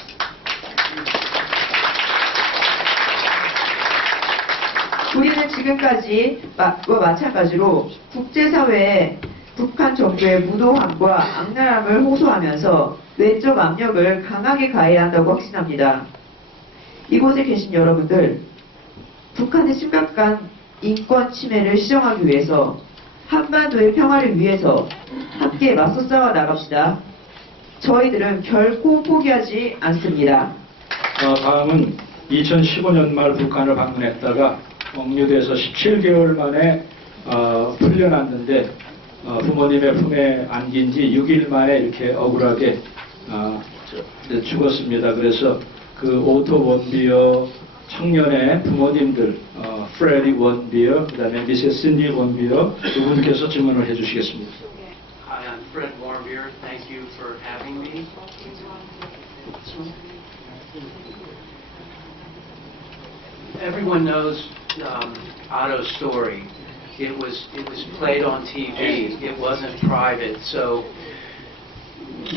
우리는 지금까지와 마찬가지로 국제사회에 북한 정부의 무도함과 악랄함을 호소하면서 외적 압력을 강하게 가해야 한다고 확신합니다. 이곳에 계신 여러분들, 북한의 심각한 인권 침해를 시정하기 위해서 한반도의 평화를 위해서 함께 맞서 싸워 나갑시다. 저희들은 결코 포기하지 않습니다. 다음은 2015년 말 북한을 방문했다가 억류돼서 17개월 만에 풀려났는데 부모님의 품에 안긴 지 6일 만에 이렇게 억울하게 죽었습니다. 그래서 그 오토 원비어 청년의 부모님들 프레디 원비어, 그 다음에 미세스 신디 원비어 두 분께서 질문을 해주시겠습니다. Hi, I'm Fred Warmbier. Thank you for having me. Everyone knows Otto's story. It was played on TV. It wasn't private, so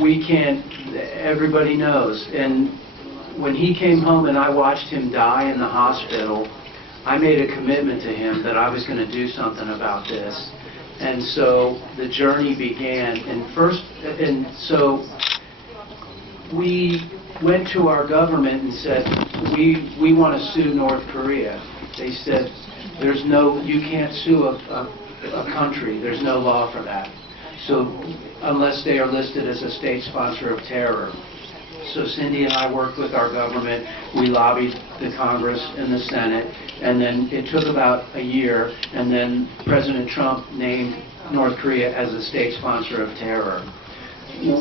we can't. Everybody knows. And when he came home and I watched him die in the hospital, I made a commitment to him that I was going to do something about this. And so the journey began. And so we went to our government and said, we want to sue North Korea. They said, you can't sue a country. There's no law for that. So unless they are listed as a state sponsor of terror. So Cindy and I worked with our government. We lobbied the Congress and the Senate, and then it took about a year, and then President Trump named North Korea as a state sponsor of terror.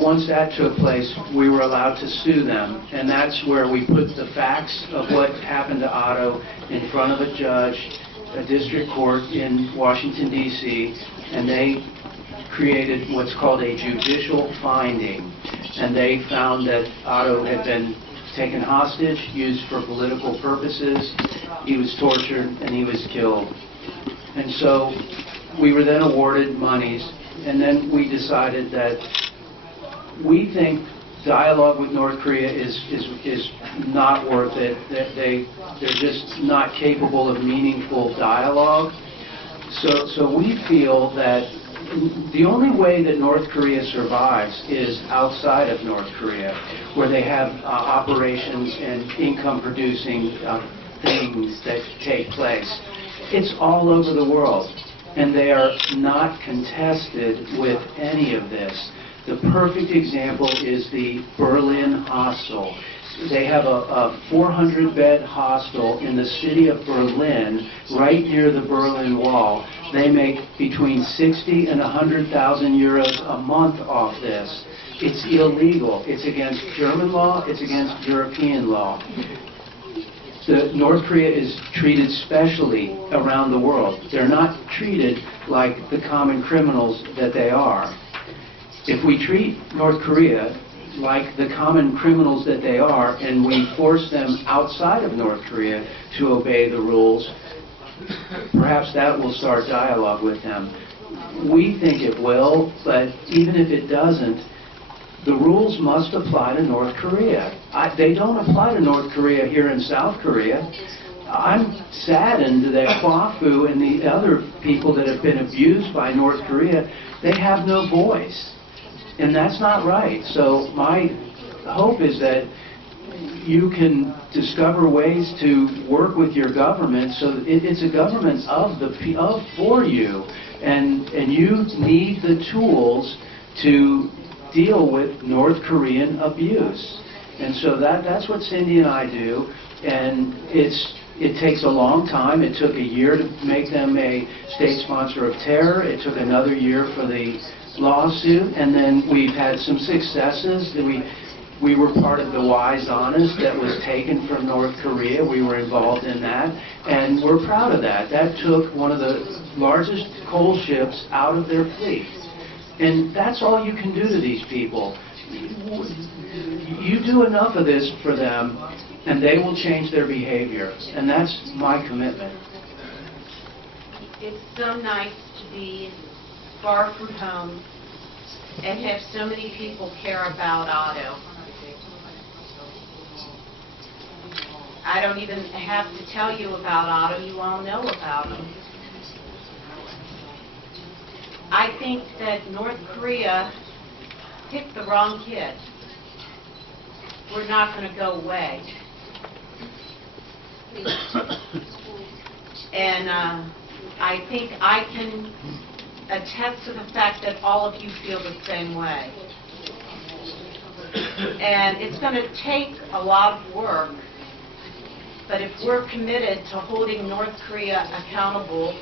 Once that took place, we were allowed to sue them, and that's where we put the facts of what happened to Otto in front of a judge, a district court in Washington, D.C., and they created what's called a judicial finding. And they found that Otto had been taken hostage, used for political purposes, he was tortured, and he was killed. And so we were then awarded monies, and then we decided that we think dialogue with North Korea is not worth it. They're just not capable of meaningful dialogue. So we feel that the only way that North Korea survives is outside of North Korea, where they have operations and income-producing things that take place. It's all over the world, and they are not contested with any of this. The perfect example is the Berlin hostel. They have a 400-bed hostel in the city of Berlin, right near the Berlin Wall. They make between 60 and 100,000 euros a month off this. It's illegal. It's against German law. It's against European law. North Korea is treated specially around the world. They're not treated like the common criminals that they are. If we treat North Korea like the common criminals that they are, and we force them outside of North Korea to obey the rules, perhaps that will start dialogue with them. We think it will, but even if it doesn't, the rules must apply to North Korea. They don't apply to North Korea here in South Korea. I'm saddened that Hwafu and the other people that have been abused by North Korea, they have no voice. And that's not right. So my hope is that you can discover ways to work with your government so that it's a government for you, and you need the tools to deal with North Korean abuse. And so that's what Cindy and I do, and it takes a long time. It took a year to make them a state sponsor of terror. It took another year for the lawsuit, and then we've had some successes. We were part of the Wise Honest that was taken from North Korea. We were involved in that, and we're proud of that. That took one of the largest coal ships out of their fleet. And that's all you can do to these people. You do enough of this for them, and they will change their behavior. And that's my commitment. It's so nice to be far from home and have so many people care about Otto. I don't even have to tell you about Otto. You all know about him. I think that North Korea picked the wrong kid. We're not going to go away. And I think I can attest to the fact that all of you feel the same way. And it's going to take a lot of work, but if we're committed to holding North Korea accountable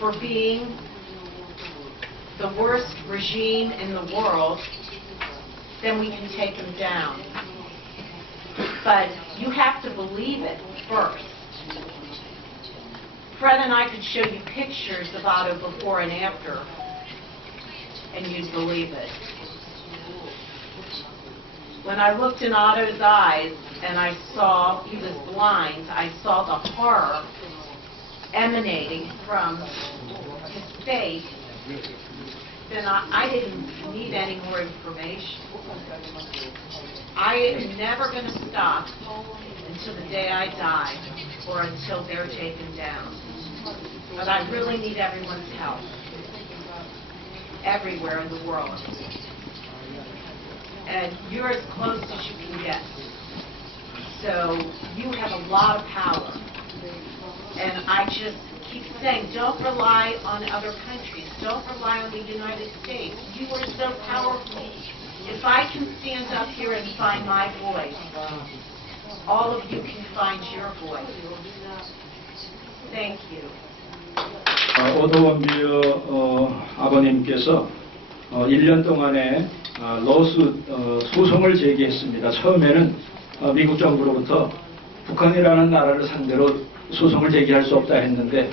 for being the worst regime in the world, then we can take them down. But you have to believe it first. Fred and I could show you pictures of Otto before and after, and you'd believe it. When I looked in Otto's eyes and I saw he was blind, I saw the horror emanating from his face, then I didn't need any more information. I am never going to stop until the day I die or until they're taken down. But I really need everyone's help everywhere in the world. And you're as close as you can get. So you have a lot of power. And I just keep saying, don't rely on other countries. Don't rely on the United States. You are so powerful. If I can stand up here and find my voice, all of you can find your voice. Thank you. 오토 원비어 아버님께서 1년 동안에 소송을 제기했습니다. 처음에는 미국 정부로부터 북한이라는 나라를 상대로 소송을 제기할 수 없다 했는데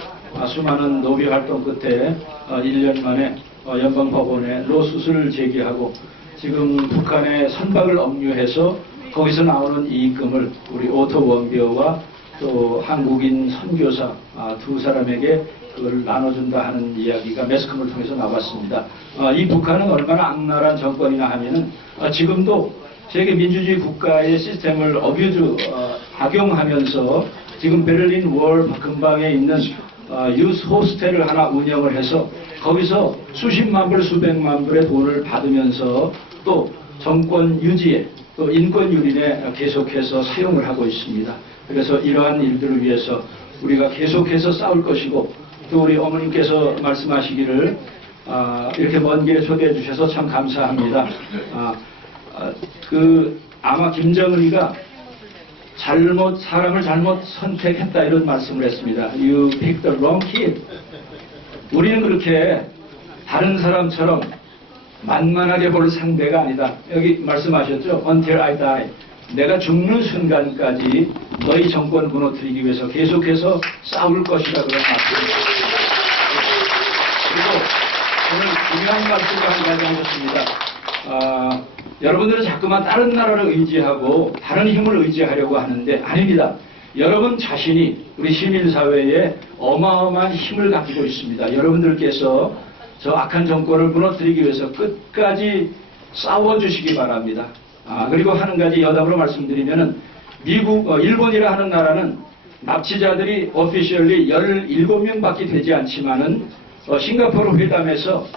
수많은 로비 활동 끝에 1년 만에 연방법원에 로수수를 제기하고 지금 북한의 선박을 억류해서 거기서 나오는 이익금을 우리 오토 원비어와 또 한국인 선교사 두 사람에게 그걸 나눠준다 하는 이야기가 매스컴을 통해서 나왔습니다. 이 북한은 얼마나 악랄한 정권이냐 하면은 지금도 세계 민주주의 국가의 시스템을 악용하면서 지금 베를린 월 근방에 있는 유스 호스텔을 하나 운영을 해서 거기서 수십만 불, 수백만 불의 돈을 받으면서 또 정권 유지에 또 인권 유린에 계속해서 사용을 하고 있습니다. 그래서 이러한 일들을 위해서 우리가 계속해서 싸울 것이고 또 우리 어머님께서 말씀하시기를 이렇게 먼 길에 초대해 주셔서 참 감사합니다. 아마 김정은이가 사람을 잘못 선택했다 이런 말씀을 했습니다. You picked the wrong kid. 우리는 그렇게 다른 사람처럼 만만하게 볼 상대가 아니다. 여기 말씀하셨죠? Until I die. 내가 죽는 순간까지 너희 정권 무너뜨리기 위해서 계속해서 싸울 것이다 그런 말씀입니다. 그리고 오늘 중요한 말씀을 한 가지 하셨습니다. 여러분들은 자꾸만 다른 나라를 의지하고 다른 힘을 의지하려고 하는데 아닙니다. 여러분 자신이 우리 시민사회에 어마어마한 힘을 가지고 있습니다. 여러분들께서 저 악한 정권을 무너뜨리기 위해서 끝까지 싸워주시기 바랍니다. 그리고 한 가지 여담으로 말씀드리면은 일본이라 하는 나라는 납치자들이 오피셜리 17명밖에 되지 않지만은 싱가포르 회담에서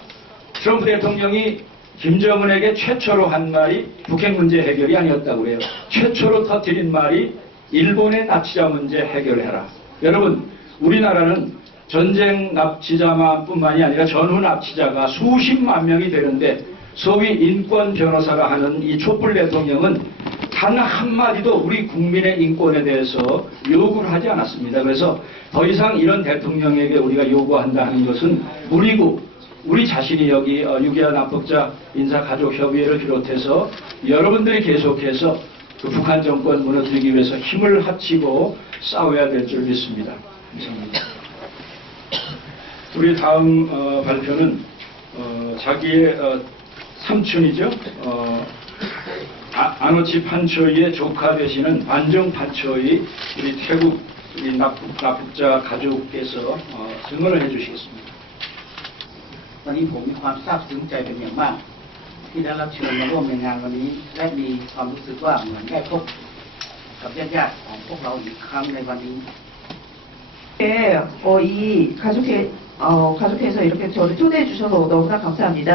트럼프 대통령이 김정은에게 최초로 한 말이 북핵 문제 해결이 아니었다고 해요. 최초로 터뜨린 말이 일본의 납치자 문제 해결해라. 여러분, 우리나라는 전쟁 납치자만뿐만이 아니라 전후 납치자가 수십만 명이 되는데 소위 인권 변호사가 하는 이 촛불 대통령은 단 한마디도 우리 국민의 인권에 대해서 요구를 하지 않았습니다. 그래서 더 이상 이런 대통령에게 우리가 요구한다 하는 것은 무리고 우리 자신이 여기 6.25 납북자 인사가족협의회를 비롯해서 여러분들이 계속해서 그 북한 정권 무너뜨리기 위해서 힘을 합치고 싸워야 될 줄 믿습니다. 감사합니다. 우리 다음 발표는 자기의 삼촌이죠. 아노치 판초이의 조카 되시는 반정 판초이 우리 태국 우리 납북자 가족께서 증언을 해주시겠습니다. วันนี้ผมมีความซาบซึ้งใจเป็นอย่างมากที่ได้รับเชิญมาร่วมในงานวันนี้และมีความรู้สึกว่าเหมือนได้พบกับญาติๆของพวกเราอีกครั้งในวันนี้ 이 가족회에서 이렇게 저를 초대해 주셔서 너무나 감사합니다.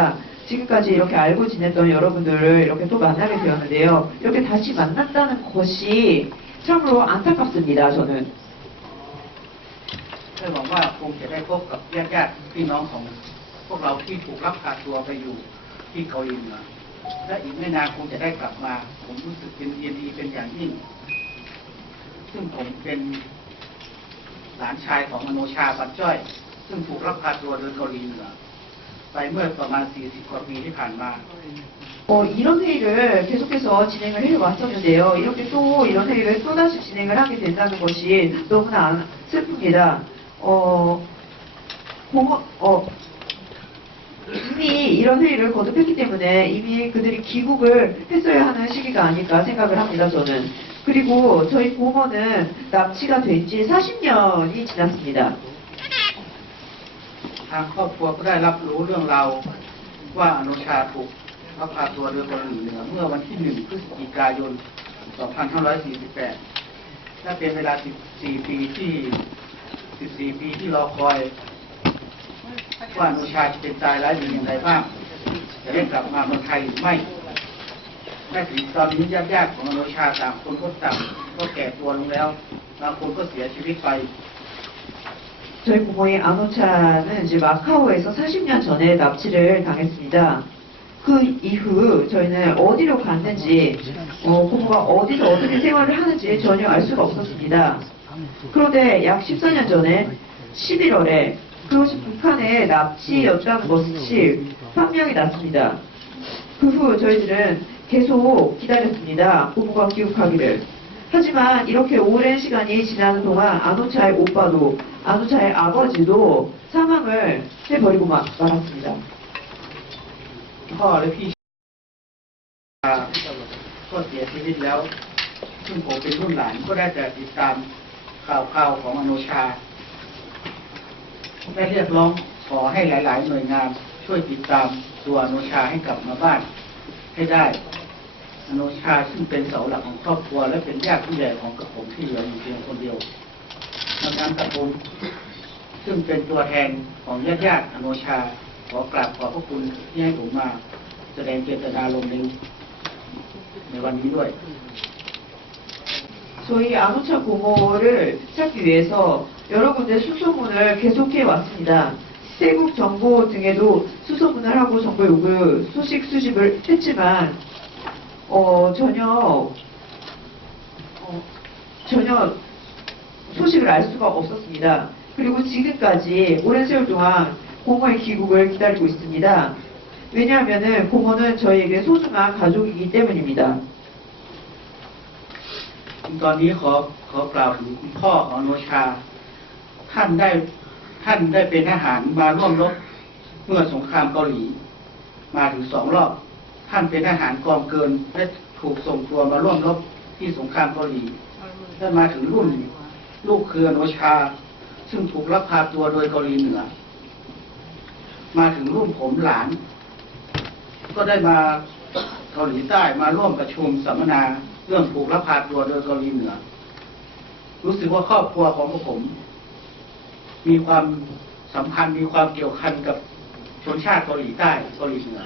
지금까지 이렇게 알고 지냈던 여러분들을 이렇게 또 만나게 되었는데요. 이렇게 다시 만났다는 것이 참으로 안타깝습니다. 저는. และหวังว่าคงจะได้พบกับญาติๆพี่น้องของพวกเราที่ถูกลักพาตัวไปอยู่ที่เกาหลีเหนือและอีกไม่นานคงจะได้กลับมาผมรู้สึกเป็นยินดีเป็นอย่างยิ่งซึ่งผมเป็นหลานชายของมโนชาปัจจ้อยซึ่งถูกลักพาตัวโดยเกาหลีเหนือไปเมื่อประมาณ40 กว่าปีที่ผ่านมา 이런 회의를 계속해서 진행을 해왔었는데요. 이렇게 또 이런 회의를 또다시 진행을 하게 된다는 것이 너무나 슬픕니다. 이미 이런 회의를 거듭했기 때문에 이미 그들이 귀국을 했어야 하는 시기가 아닐까 생각을 합니다. 저는. 그리고 저희 고모는 납치가 된 지 40년이 지났습니다. ทางครอบครัวก็ได้รับรู้เรื่องราวว่าอนุชาถูกลักพาตัวโดยเกาหลีเหนือเมื่อวันที่ 1 พฤศจิกายน 2548 และเป็นเวลา 14 ปีที่รอคอยว่าอนุชาจะเป็นตายร้ายดีอย่างไรบ้างจะได้กลับมาเมืองไทยหรือไม่และถึงตอนนี้ญาติๆของอนุชาต่างคนก็ต่างก็แก่ตัวลงแล้วบางคนก็เสียชีวิตไป 저희 부모인 아노차는 이제 마카오에서 40년 전에 납치를 당했습니다. 그 이후 저희는 어디로 갔는지, 부모가 어디서 어떻게 생활을 하는지 전혀 알 수가 없었습니다. 그런데 약 14년 전에 11월에 그것이 북한의 납치였다는 것이 판명이 났습니다. 그 후 저희들은 계속 기다렸습니다. 부모가 귀국하기를. 하지만 이렇게 오랜 시간이 지나는 동안 아노차의 오빠도 아노차의 아버지도 사망을 해버리고 말았습니다. พ่อและพี่ก็เสียชีวิตแล้วซึ่งผมเป็นรุ่นหลานก็ได้แต่ติดตามข่าวของอนุชาได้เรียกร้องขอให้หลายๆหน่วยงานช่วยติดตามตัวอนุชาให้กลับมาบ้านให้ได้อนุชาซึ่งเป็นเสาหลักของครอบครัวและเป็นญาติผู้ใหญ่ของกระผมที่เหลืออยู่เพียงคนเดียวดังนั้นกระผมซึ่งเป็นตัวแทนของญาติอนุชาขอกราบขอบพระคุณที่ให้ผมมาแสดงเจตนารมณ์ในวันนี้ด้วย 저희 아노차 고모를 찾기 위해서 여러 군데 수소문을 계속해 왔습니다. 세국 정보 등에도 수소문을 하고 정보 요구 소식 수집을 했지만 전혀 소식을 알 수가 없었습니다. 그리고 지금까지 오랜 세월 동안 고모의 귀국을 기다리고 있습니다. 왜냐하면 고모는 저희에게 소중한 가족이기 때문입니다. ตอนนี้ขอกล่าวถึงคุณพ่อของอนุชาท่านได้เป็นทหารมาร่วมรบเมื่อสงครามเกาหลีมาถึง2 รอบท่านเป็นทหารกองเกินและถูกส่งตัวมาร่วมรบที่สงครามเกาหลีและมาถึงรุ่นลูกคืออนุชาซึ่งถูกลักพาตัวโดยเกาหลีเหนือมาถึงรุ่นผมหลานก็ได้มาเกาหลีใต้มาร่วมประชุมสัมมนาเรื่องถูกลักพาตัวโดยเกาหลีเหนือรู้สึกว่าครอบครัวของผมมีความสัมพันธ์มีความเกี่ยวพันกับชนชาติเกาหลีใต้เกาหลีเหนือ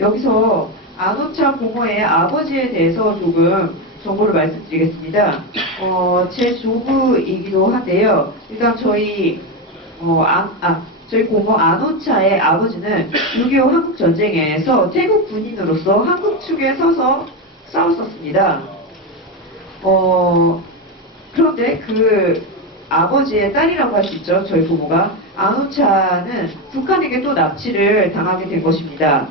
여기서 안호차 고모의 아버지에 대해서 조금 정보를 말씀드리겠습니다. 제 조부이기도 한데요. 일단 저희 고모 안호차의 아버지는 6.25 한국전쟁에서 태국 군인으로서 한국 측에 서서 싸웠었습니다. 그런데 그 아버지의 딸이라고 할 수 있죠. 저희 부모가. 안호차는 북한에게 또 납치를 당하게 된 것입니다.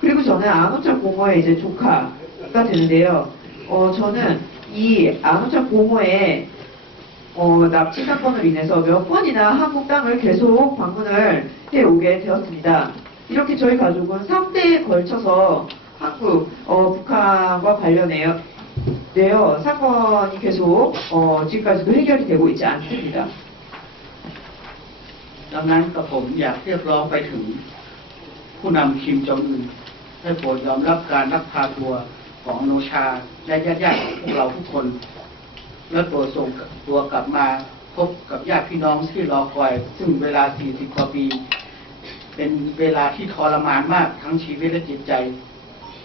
그리고 저는 안호차 고모의 이제 조카가 되는데요. 저는 이 안호차 고모의 납치 사건으로 인해서 몇 번이나 한국 땅을 계속 방문을 해오게 되었습니다. 이렇게 저희 가족은 3대에 걸쳐서 북한과 관련해요. 사건이 계속 지금까지도 해결이 되고 있지 않습니다. ดังนั้นกับผมอยากเรียกร้องไปถึงผู้นำคิมจองอึนให้โปรดยอมรับการลักพาตัวของอโนชาและญาติๆของพวกเราทุกคน และโปรดส่งตัวกลับมาพบกับญาติพี่น้องที่รอคอย ซึ่งเวลา 40 กว่าปี เป็นเวลาที่ทรมานมากทั้งชีวิตและจิตใจ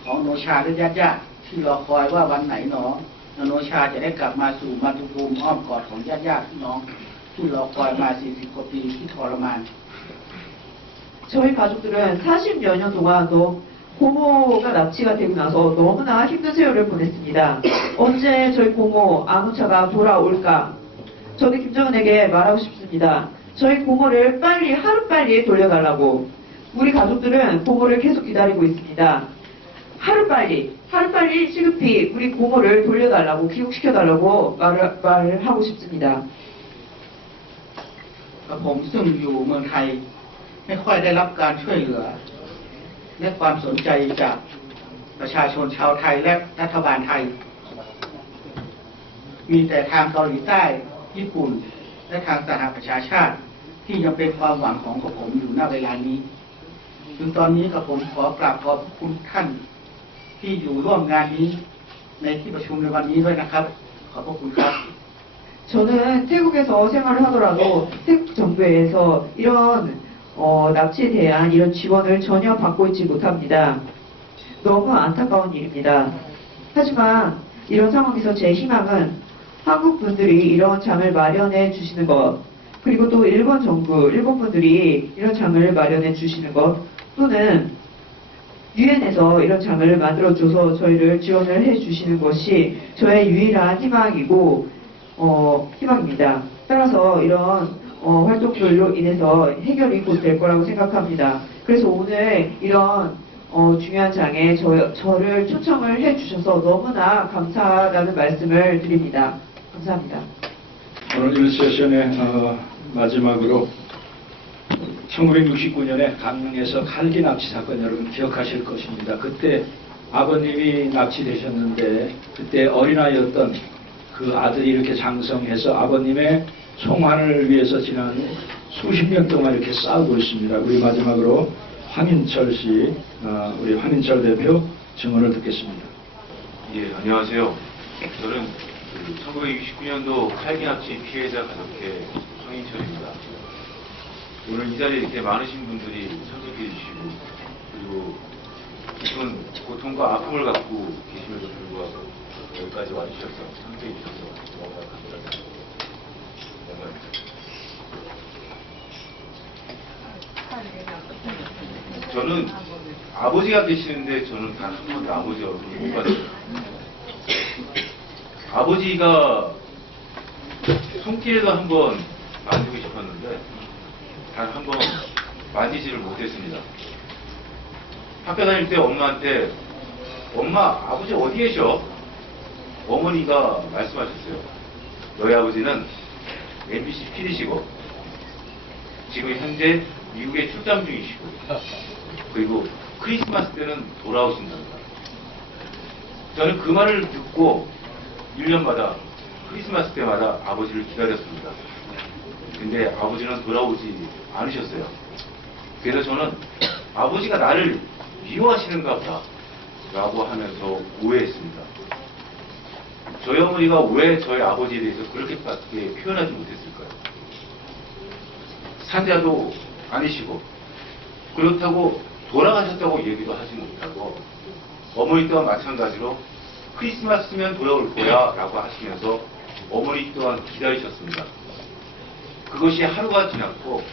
ของอโนชาและญาติๆที่รอคอยว่าวันไหนหนออโนชาจะได้กลับมาสู่มาตุภูมิอ้อมกอดของญาติๆพี่น้องที่รอคอยมา 40 กว่าปีที่ทรมาน 저희 가족들은 40여 년 동안도 고모가 납치가 되고 나서 너무나 힘든 세월을 보냈습니다. 언제 저희 고모 안호차가 돌아올까? 저는 김정은에게 말하고 싶습니다. 저희 고모를 빨리 하루빨리 돌려달라고. 우리 가족들은 고모를 계속 기다리고 있습니다. 하루빨리 시급히 우리 고모를 돌려달라고, 귀국시켜달라고 말하고 싶습니다. กับผมซึ่งอยู่เมืองไทยไม่ค่อยได้รับการช่วยเหลือและความสนใจจากประชาชนชาวไทยและรัฐบาลไทย มีแต่ทางเกาหลีใต้ญี่ปุ่นและทางสหประชาชาติที่ยังเป็นความหวังของกับผมอยู่ณเวลานี้ถึงตอนนี้กับผมขอกราบขอบคุณท่านที่อยู่ร่วมงานนี้ในที่ประชุมในวันนี้ด้วยนะครับขอบพระคุณครับ 저는 태국에서 생활을 하더라도 태국 정부에서 이런 납치에 대한 이런 지원을 전혀 받고 있지 못합니다. 너무 안타까운 일입니다. 하지만 이런 상황에서 제 희망은 한국 분들이 이런 장을 마련해 주시는 것, 그리고 또 일본 정부, 일본 분들이 이런 장을 마련해 주시는 것, 또는 유엔에서 이런 장을 만들어줘서 저희를 지원을 해 주시는 것이 저의 유일한 희망이고 희망입니다. 따라서 이런 활동들로 인해서 해결이 곧 될 거라고 생각합니다. 그래서 오늘 이런 중요한 장에 저를 초청을 해 주셔서 너무나 감사하다는 말씀을 드립니다. 감사합니다. 오늘 1세션의 마지막으로 1969년에 강릉에서 칼기 납치 사건 여러분 기억하실 것입니다. 그때 아버님이 납치되셨는데 그때 어린아이였던 그 아들이 이렇게 장성해서 아버님의 송환을 위해서 지난 수십 년 동안 이렇게 싸우고 있습니다. 우리 마지막으로 황인철 씨, 우리 황인철 대표 증언을 듣겠습니다. 예, 안녕하세요. 저는 1969년도 칼기 납치 피해자 가족회 황인철입니다. 오늘 이 자리에 이렇게 많으신 분들이 참석해 주시고 그리고 지금은 고통과 아픔을 갖고 계심에도 불구하고 여기까지 와주셔서 참석해 주셔서 너무나 감사드립니다. 감사합니다. 저는 아버지가 계시는데 저는 단 한 번도 아버지 얼굴을 못 봤어요. 아버지가 손길에도 한번 만지고 싶었는데 단 한 번 만지지를 못했습니다. 학교 다닐 때 엄마한테 엄마 아버지 어디 계셔? 어머니가 말씀하셨어요. 너희 아버지는 MBC PD시고 지금 현재 미국에 출장 중이시고 그리고 크리스마스 때는 돌아오신답니다. 저는 그 말을 듣고 1년마다 크리스마스 때마다 아버지를 기다렸습니다. 근데 아버지는 돌아오지 않으셨어요. 그래서 저는 아버지가 나를 미워하시는가 보다 라고 하면서 오해했습니다. 저희 어머니가 왜 저희 아버지에 대해서 그렇게밖에 표현하지 못했을까요? 산자도 아니시고 그렇다고 돌아가셨다고 얘기도 하지 못하고 어머니 또한 마찬가지로 크리스마스면 돌아올 거야 라고 하시면서 어머니 또한 기다리셨습니다. 그것이 하루가 지났고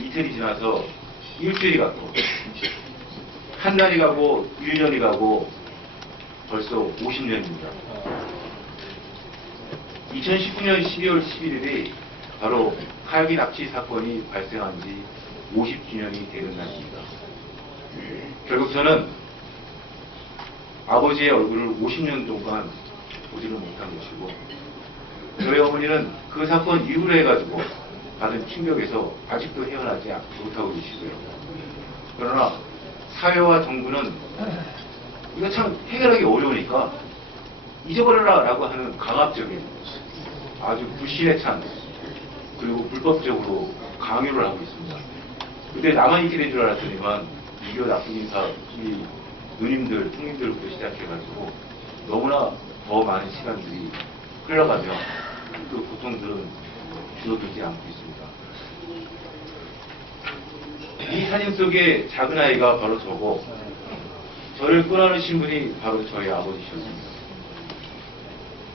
이틀이 지나서 일주일이 갔고 한 달이 가고 1년이 가고 벌써 50년입니다. 2019년 12월 11일이 바로 칼기 납치 사건이 발생한 지 50주년이 되는 날입니다. 결국 저는 아버지의 얼굴을 50년 동안 보지를 못한 것이고 저희 어머니는 그 사건 이후로 해가지고 받은 충격에서 아직도 헤어나지 못하고 계시고요. 그러나 사회와 정부는 이거 참 해결하기 어려우니까 잊어버려라 라고 하는 강압적인 아주 불신에 찬 그리고 불법적으로 강요를 하고 있습니다. 근데 나만 있게 된 줄 알았더니만 이교 나쁜 인사 이 누님들, 형님들부터 시작해가지고 너무나 더 많은 시간들이 흘러가며 그 고통들은 줄어들지 않고 있습니다. 이 사진 속의 작은 아이가 바로 저고 저를 끌어안으신 분이 바로 저희 아버지셨습니다.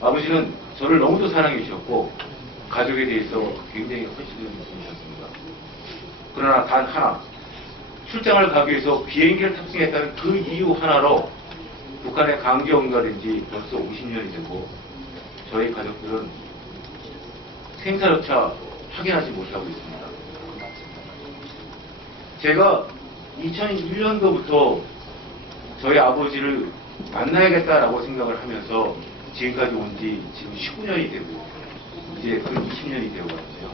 아버지는 저를 너무도 사랑해 주셨고 가족에 대해서 굉장히 헌신적인 분이셨습니다. 그러나 단 하나, 출장을 가기 위해서 비행기를 탑승했다는 그 이유 하나로 북한에 강제 억류된 지 벌써 50년이 되고 저희 가족들은 생사조차 확인하지 못하고 있습니다. 제가 2001년도부터 저희 아버지를 만나야겠다라고 생각을 하면서 지금까지 온 지 지금 19년이 되고 이제 그 20년이 되어가거든요.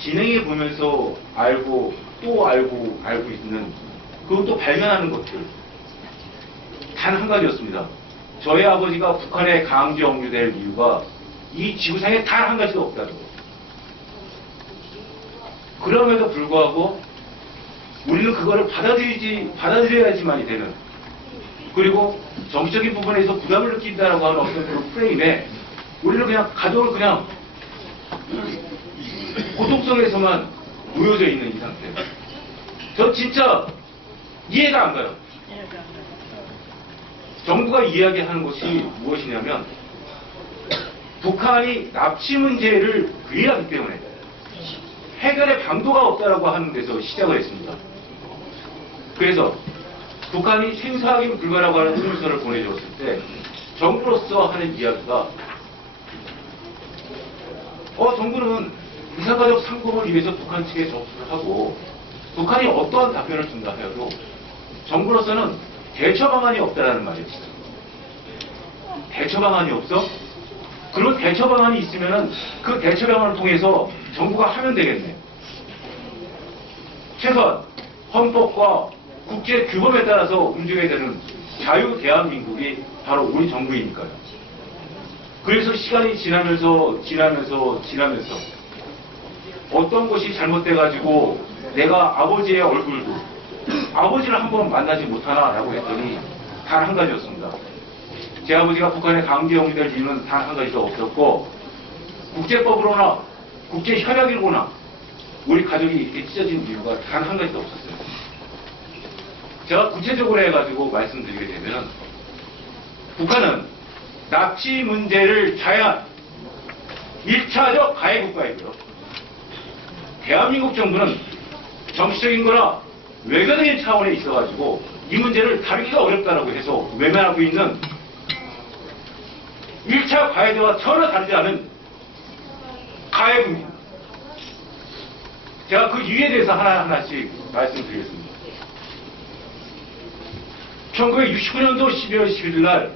진행해 보면서 알고 또 알고 있는 그것도 발견하는 것들 단 한 가지였습니다. 저희 아버지가 북한에 강제 억류될 이유가 이 지구상에 단 한 가지도 없다는 것. 그럼에도 불구하고 우리는 그거를 받아들여야지만이 되는 그리고 정치적인 부분에서 부담을 느낀다라고 하는 어떤 그런 프레임에 우리는 그냥 가족을 그냥 고통성에서만 놓여져 있는 이 상태. 저 진짜 이해가 안 가요. 정부가 이야기하는 것이 무엇이냐면 북한이 납치 문제를 부인하기 때문에 해결의 방도가 없다라고 하는 데서 시작을 했습니다. 그래서 북한이 생사하기 불가라고 하는 의문서를 보내줬을 때 정부로서 하는 이야기가 정부는 이산가족 상봉을 위해서 북한 측에 접수를 하고 북한이 어떠한 답변을 준다 해도 정부로서는 대처 방안이 없다라는 말이었어요. 대처 방안이 없어? 그런 대처 방안이 있으면은 그 대처 방안을 통해서 정부가 하면 되겠네. 최소한 헌법과 국제 규범에 따라서 움직여야 되는 자유 대한민국이 바로 우리 정부이니까요. 그래서 시간이 지나면서 어떤 것이 잘못돼가지고 내가 아버지의 얼굴도 아버지를 한번 만나지 못하나라고 했더니 단 한 가지였습니다. 제 아버지가 북한에 강제 억류될 이유는 단 한 가지도 없었고 국제법으로나 국제협약이거나 우리 가족이 이렇게 찢어진 이유가 단 한 가지도 없었어요. 제가 구체적으로 해가지고 말씀드리게 되면 북한은 납치 문제를 자해한 1차적 가해 국가이고요. 대한민국 정부는 정치적인 거나 외교적인 차원에 있어가지고 이 문제를 다루기가 어렵다고 해서 외면하고 있는 1차 가해자와 전혀 다르지 않은 가해국입니다. 제가 그 이유에 대해서 하나씩 말씀드리겠습니다. 1969년도 12월 11일 날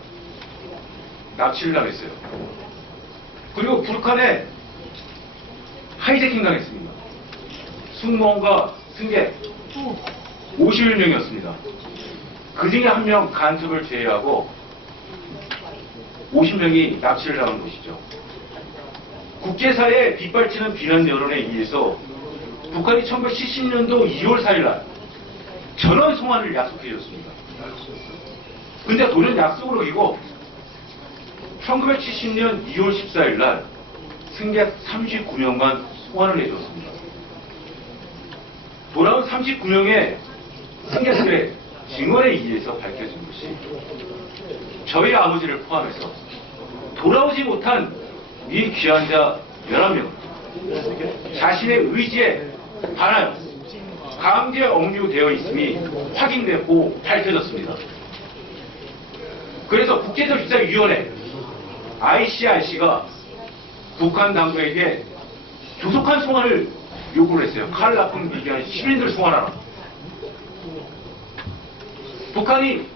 납치를 당했어요. 그리고 북한에 하이제킹 당했습니다. 승무원과 승객 51명이었습니다. 그 중에 한 명 간첩을 제외하고 50명이 납치를 당한 것이죠. 국제사회에 빗발치는 비난 여론에 의해서 북한이 1970년도 2월 4일 날 전원 송환을 약속해 줬습니다. 근데 돌연 약속을 어기고 1970년 2월 14일 날 승객 39명만 송환을 해줬습니다. 돌아온 39명의 승객들의 증언에 의해서 밝혀진 것이 저희 아버지를 포함해서 돌아오지 못한 이 귀한 자 11명 자신의 의지에 반하여 강제 억류되어 있음이 확인되고 밝혀졌습니다. 그래서 국제적시사위원회 ICRC가 북한 당국에게 조속한 송환을 요구를 했어요. 칼 나쁜 미개한 시민들 송환하라. 북한이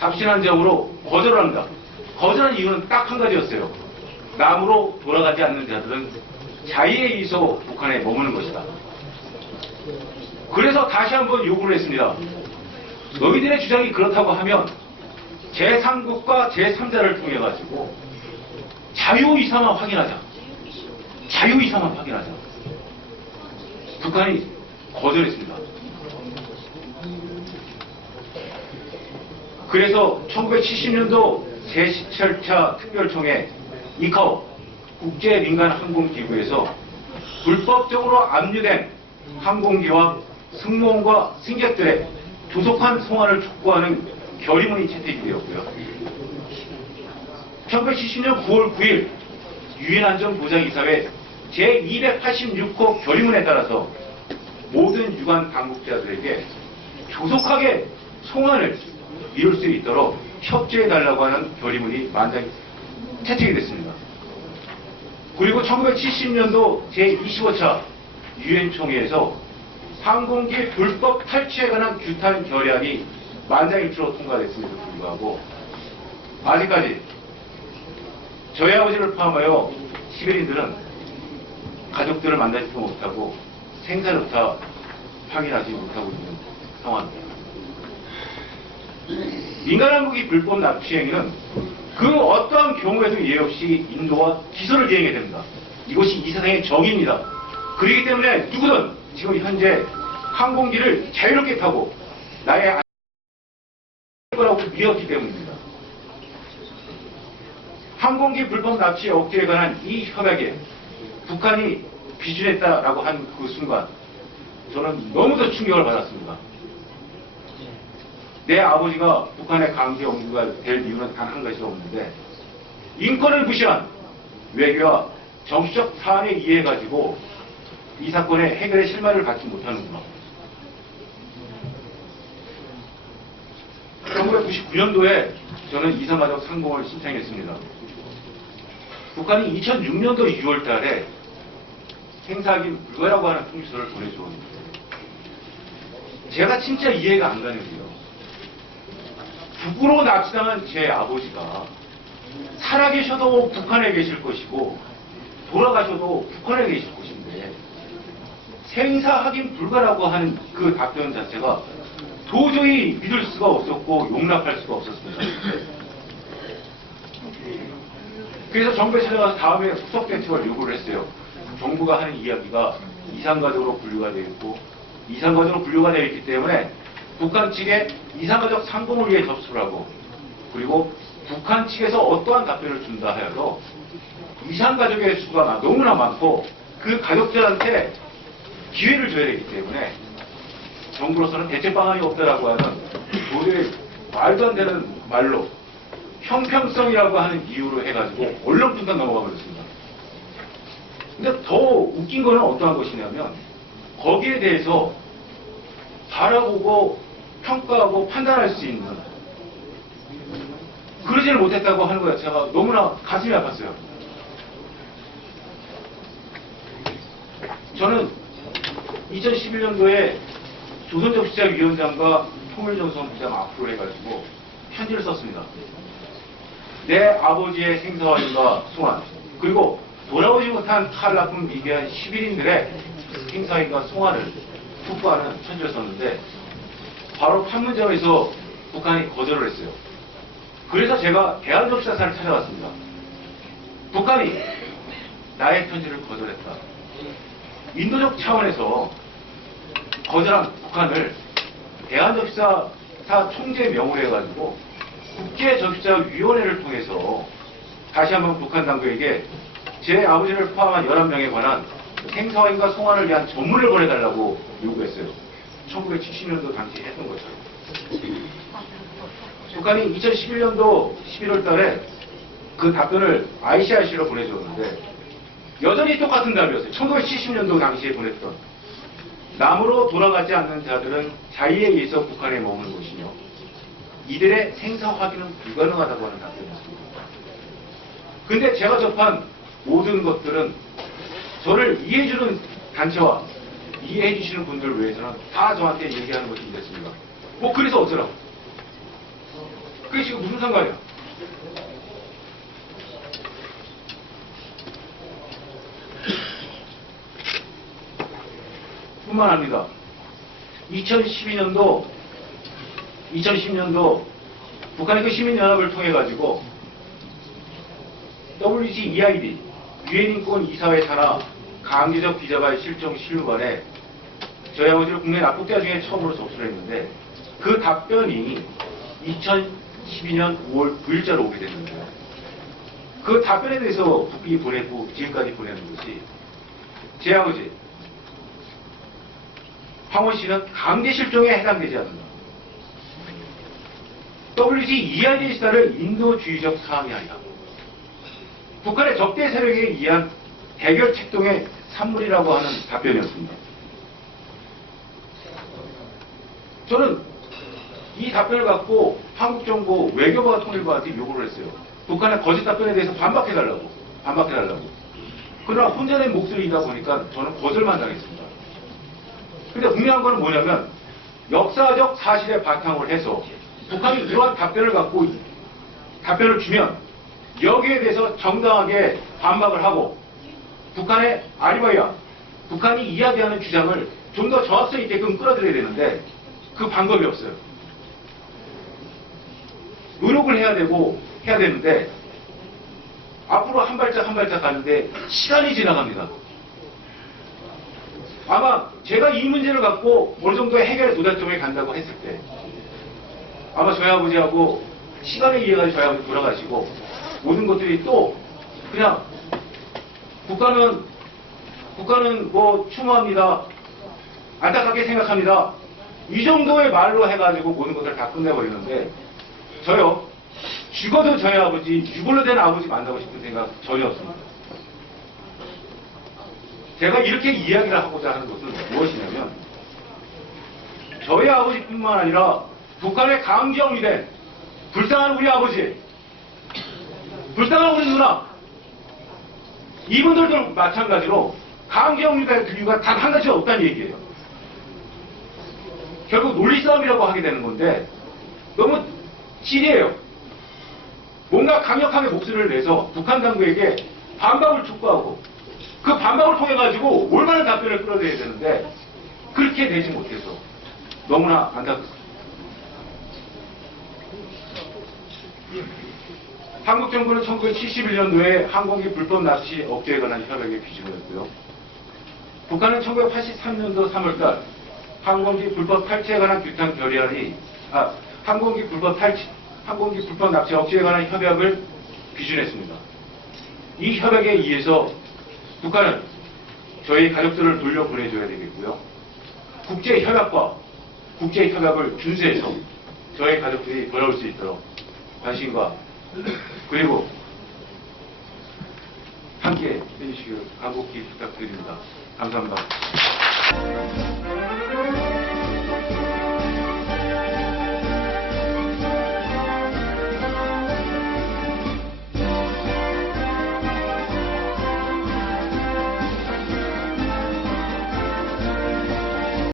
답신한적으로 거절합니다. 거절한 이유는 딱 한 가지였어요. 남으로 돌아가지 않는 자들은 자의에 의해서 북한에 머무는 것이다. 그래서 다시 한번 요구를 했습니다. 너희들의 주장이 그렇다고 하면 제3국과 제3자를 통해 가지고 자유이사만 확인하자. 자유이사만 확인하자. 북한이 거절했습니다. 그래서 1970년도 제17차 특별총회 이카오 국제민간항공기구에서 불법적으로 압류된 항공기와 승무원과 승객들의 조속한 송환을 촉구하는 결의문이 채택이 되었고요. 1970년 9월 9일 유엔안전보장이사회 제286호 결의문에 따라서 모든 유관 당국자들에게 조속하게 송환을 이룰 수 있도록 협조해달라고 하는 결의문이 만장이 채택이 됐습니다. 그리고 1970년도 제25차 유엔 총회에서 항공기 불법 탈취에 관한 규탄 결의안이 만장일치로 통과됐음에도 불구하고 아직까지 저희 아버지를 포함하여 시베리인들은 가족들을 만나지도 못하고 생사조차 확인하지 못하고 있는 상황입니다. 민간항공기 불법 납치 행위는 그 어떠한 경우에도 예외 없이 인도와 기소를 이행해야 됩니다. 이것이 이 세상의 정의입니다. 그렇기 때문에 누구든 지금 현재 항공기를 자유롭게 타고 나의 안전을 거라고 믿었기 때문입니다. 항공기 불법 납치 억제에 관한 이 협약에 북한이 비준했다라고 한 그 순간 저는 너무도 충격을 받았습니다. 내 아버지가 북한의 강제 억류가 될 이유는 단 한 가지 없는데 인권을 무시한 외교와 정치적 사안에 의해가지고 이 사건의 해결의 실마리를 갖지 못하는구나. 1999년도에 저는 이산가족 상봉을 신청했습니다. 북한이 2006년도 6월 달에 행사하기 불가라고 하는 통지서를 보내주었는데 제가 진짜 이해가 안 가는 게요. 북으로 납치당한 제 아버지가 살아계셔도 북한에 계실 것이고 돌아가셔도 북한에 계실 것인데 생사 확인 불가라고 하는 그 답변 자체가 도저히 믿을 수가 없었고 용납할 수가 없었습니다. 그래서 정부에 찾아가서 다음에 후속 대책을 요구를 했어요. 정부가 하는 이야기가 이산가족으로 분류가 되어 있고 이산가족으로 분류가 되어 있기 때문에 북한 측에 이산가족 상봉을 위해 접수를 하고 그리고 북한 측에서 어떠한 답변을 준다 하여도 이산가족의 수가 너무나 많고 그 가족들한테 기회를 줘야 되기 때문에 정부로서는 대책 방안이 없다라고 하는 도저히 말도 안 되는 말로 형평성이라고 하는 이유로 해가지고 얼렁뚱땅 넘어가 버렸습니다. 근데 더 웃긴 거는 어떠한 것이냐면 거기에 대해서 바라보고 평가하고 판단할 수 있는 그러지를 못했다고 하는 거예요. 제가 너무나 가슴이 아팠어요. 저는 2011년도에 조선접시자위원장과 통일정성부장 앞으로 해가지고 편지를 썼습니다. 내 아버지의 생사환과 송환 그리고 돌아오지 못한 칼 나쁜 미개한 시민들의 생사환과 송환을 촉구하는 편지를 썼는데 바로 판문점에서 북한이 거절을 했어요. 그래서 제가 대한접시사사를 찾아갔습니다. 북한이 나의 편지를 거절했다. 인도적 차원에서 거절한 북한을 대한접시사 총재 명으로 해가지고 국제접시자위원회를 통해서 다시 한번 북한 당국에게 제 아버지를 포함한 11명에 관한 생사환과 송환을 위한 전문을 보내달라고 요구했어요. 1970년도 당시에 했던 거죠. 북한이 2011년도 11월 달에 그 답변을 ICRC로 보내줬는데 여전히 똑같은 답이었어요. 1970년도 당시에 보냈던 남으로 돌아가지 않는 자들은 자유에 의해서 북한에 머무는 것이며 이들의 생사 확인은 불가능하다고 하는 답변이었습니다. 근데 제가 접한 모든 것들은 저를 이해해주는 단체와 이해해주시는 분들 외에서는 다 저한테 얘기하는 것이 이랬습니다. 뭐 그래서 어쩌라고? 그게 지금 무슨 상관이야? 뿐만 아닙니다. 2010년도 북한의 그 시민연합을 통해 가지고 WGEID 유엔인권 이사회 산하 강제적 비자발 실종 실무관에 저희 아버지를 국내 납북자 중에 처음으로 접수를 했는데 그 답변이 2012년 5월 9일자로 오게 됐는데요. 그 답변에 대해서 북이 보내고 지금까지 보내는 것이 제 아버지 황원 씨는 강제 실종에 해당되지 않는다. WGEID 시사를 인도주의적 사항이 아니다. 북한의 적대 세력에 의한 대결 책동의 산물이라고 하는 답변이었습니다. 저는 이 답변을 갖고 한국정부 외교부와 통일부한테 요구를 했어요. 북한의 거짓 답변에 대해서 반박해달라고. 그러나 혼자 낸 목소리이다 보니까 저는 거절만 당했습니다. 근데 분명한 거는 뭐냐면 역사적 사실에 바탕을 해서 북한이 이러한 답변을 갖고 답변을 주면 여기에 대해서 정당하게 반박을 하고 북한의 아리바이와 북한이 이야기하는 주장을 좀 더 정확성 있게끔 끌어들여야 되는데 그 방법이 없어요. 노력을 해야 되는데 앞으로 한 발짝 한 발짝 가는데 시간이 지나갑니다. 아마 제가 이 문제를 갖고 어느 정도의 해결의 도달점에 간다고 했을 때 아마 저희 아버지하고 시간에 의해 저희 아버지 돌아가시고 모든 것들이 또 그냥 북한은 뭐 추모합니다. 안타깝게 생각합니다. 이 정도의 말로 해가지고 모든 것을 다 끝내버리는데 저요 죽어도 저희 아버지 유골로 된 아버지 만나고 싶은 생각 전혀 없습니다. 제가 이렇게 이야기를 하고자 하는 것은 무엇이냐면 저희 아버지뿐만 아니라 북한의 강경이 된 불쌍한 우리 아버지, 불쌍한 우리 누나, 이분들도 마찬가지로 강경이 된 이유가 단 한 가지가 없다는 얘기예요. 결국 논리 싸움이라고 하게 되는 건데 너무 찔이에요. 뭔가 강력하게 목소리를 내서 북한 당국에게 반박을 촉구하고 그 반박을 통해 가지고 올바른 답변을 끌어내야 되는데 그렇게 되지 못해서 너무나 안타깝습니다. 한국 정부는 1971년도에 항공기 불법 납치 억제에 관한 협약에批准했고요. 북한은 1983년도 3월달 항공기 불법 탈취에 관한 규탄 결의안이 항공기 불법 납치 억제에 관한 협약을批准했습니다. 이 협약에 의해서 북한은 저희 가족들을 돌려보내줘야 되겠고요. 국제협약과 국제협약을 준수해서 저희 가족들이 돌아올 수 있도록 관심과 그리고 함께 해주시길 간곡히 부탁드립니다. 감사합니다.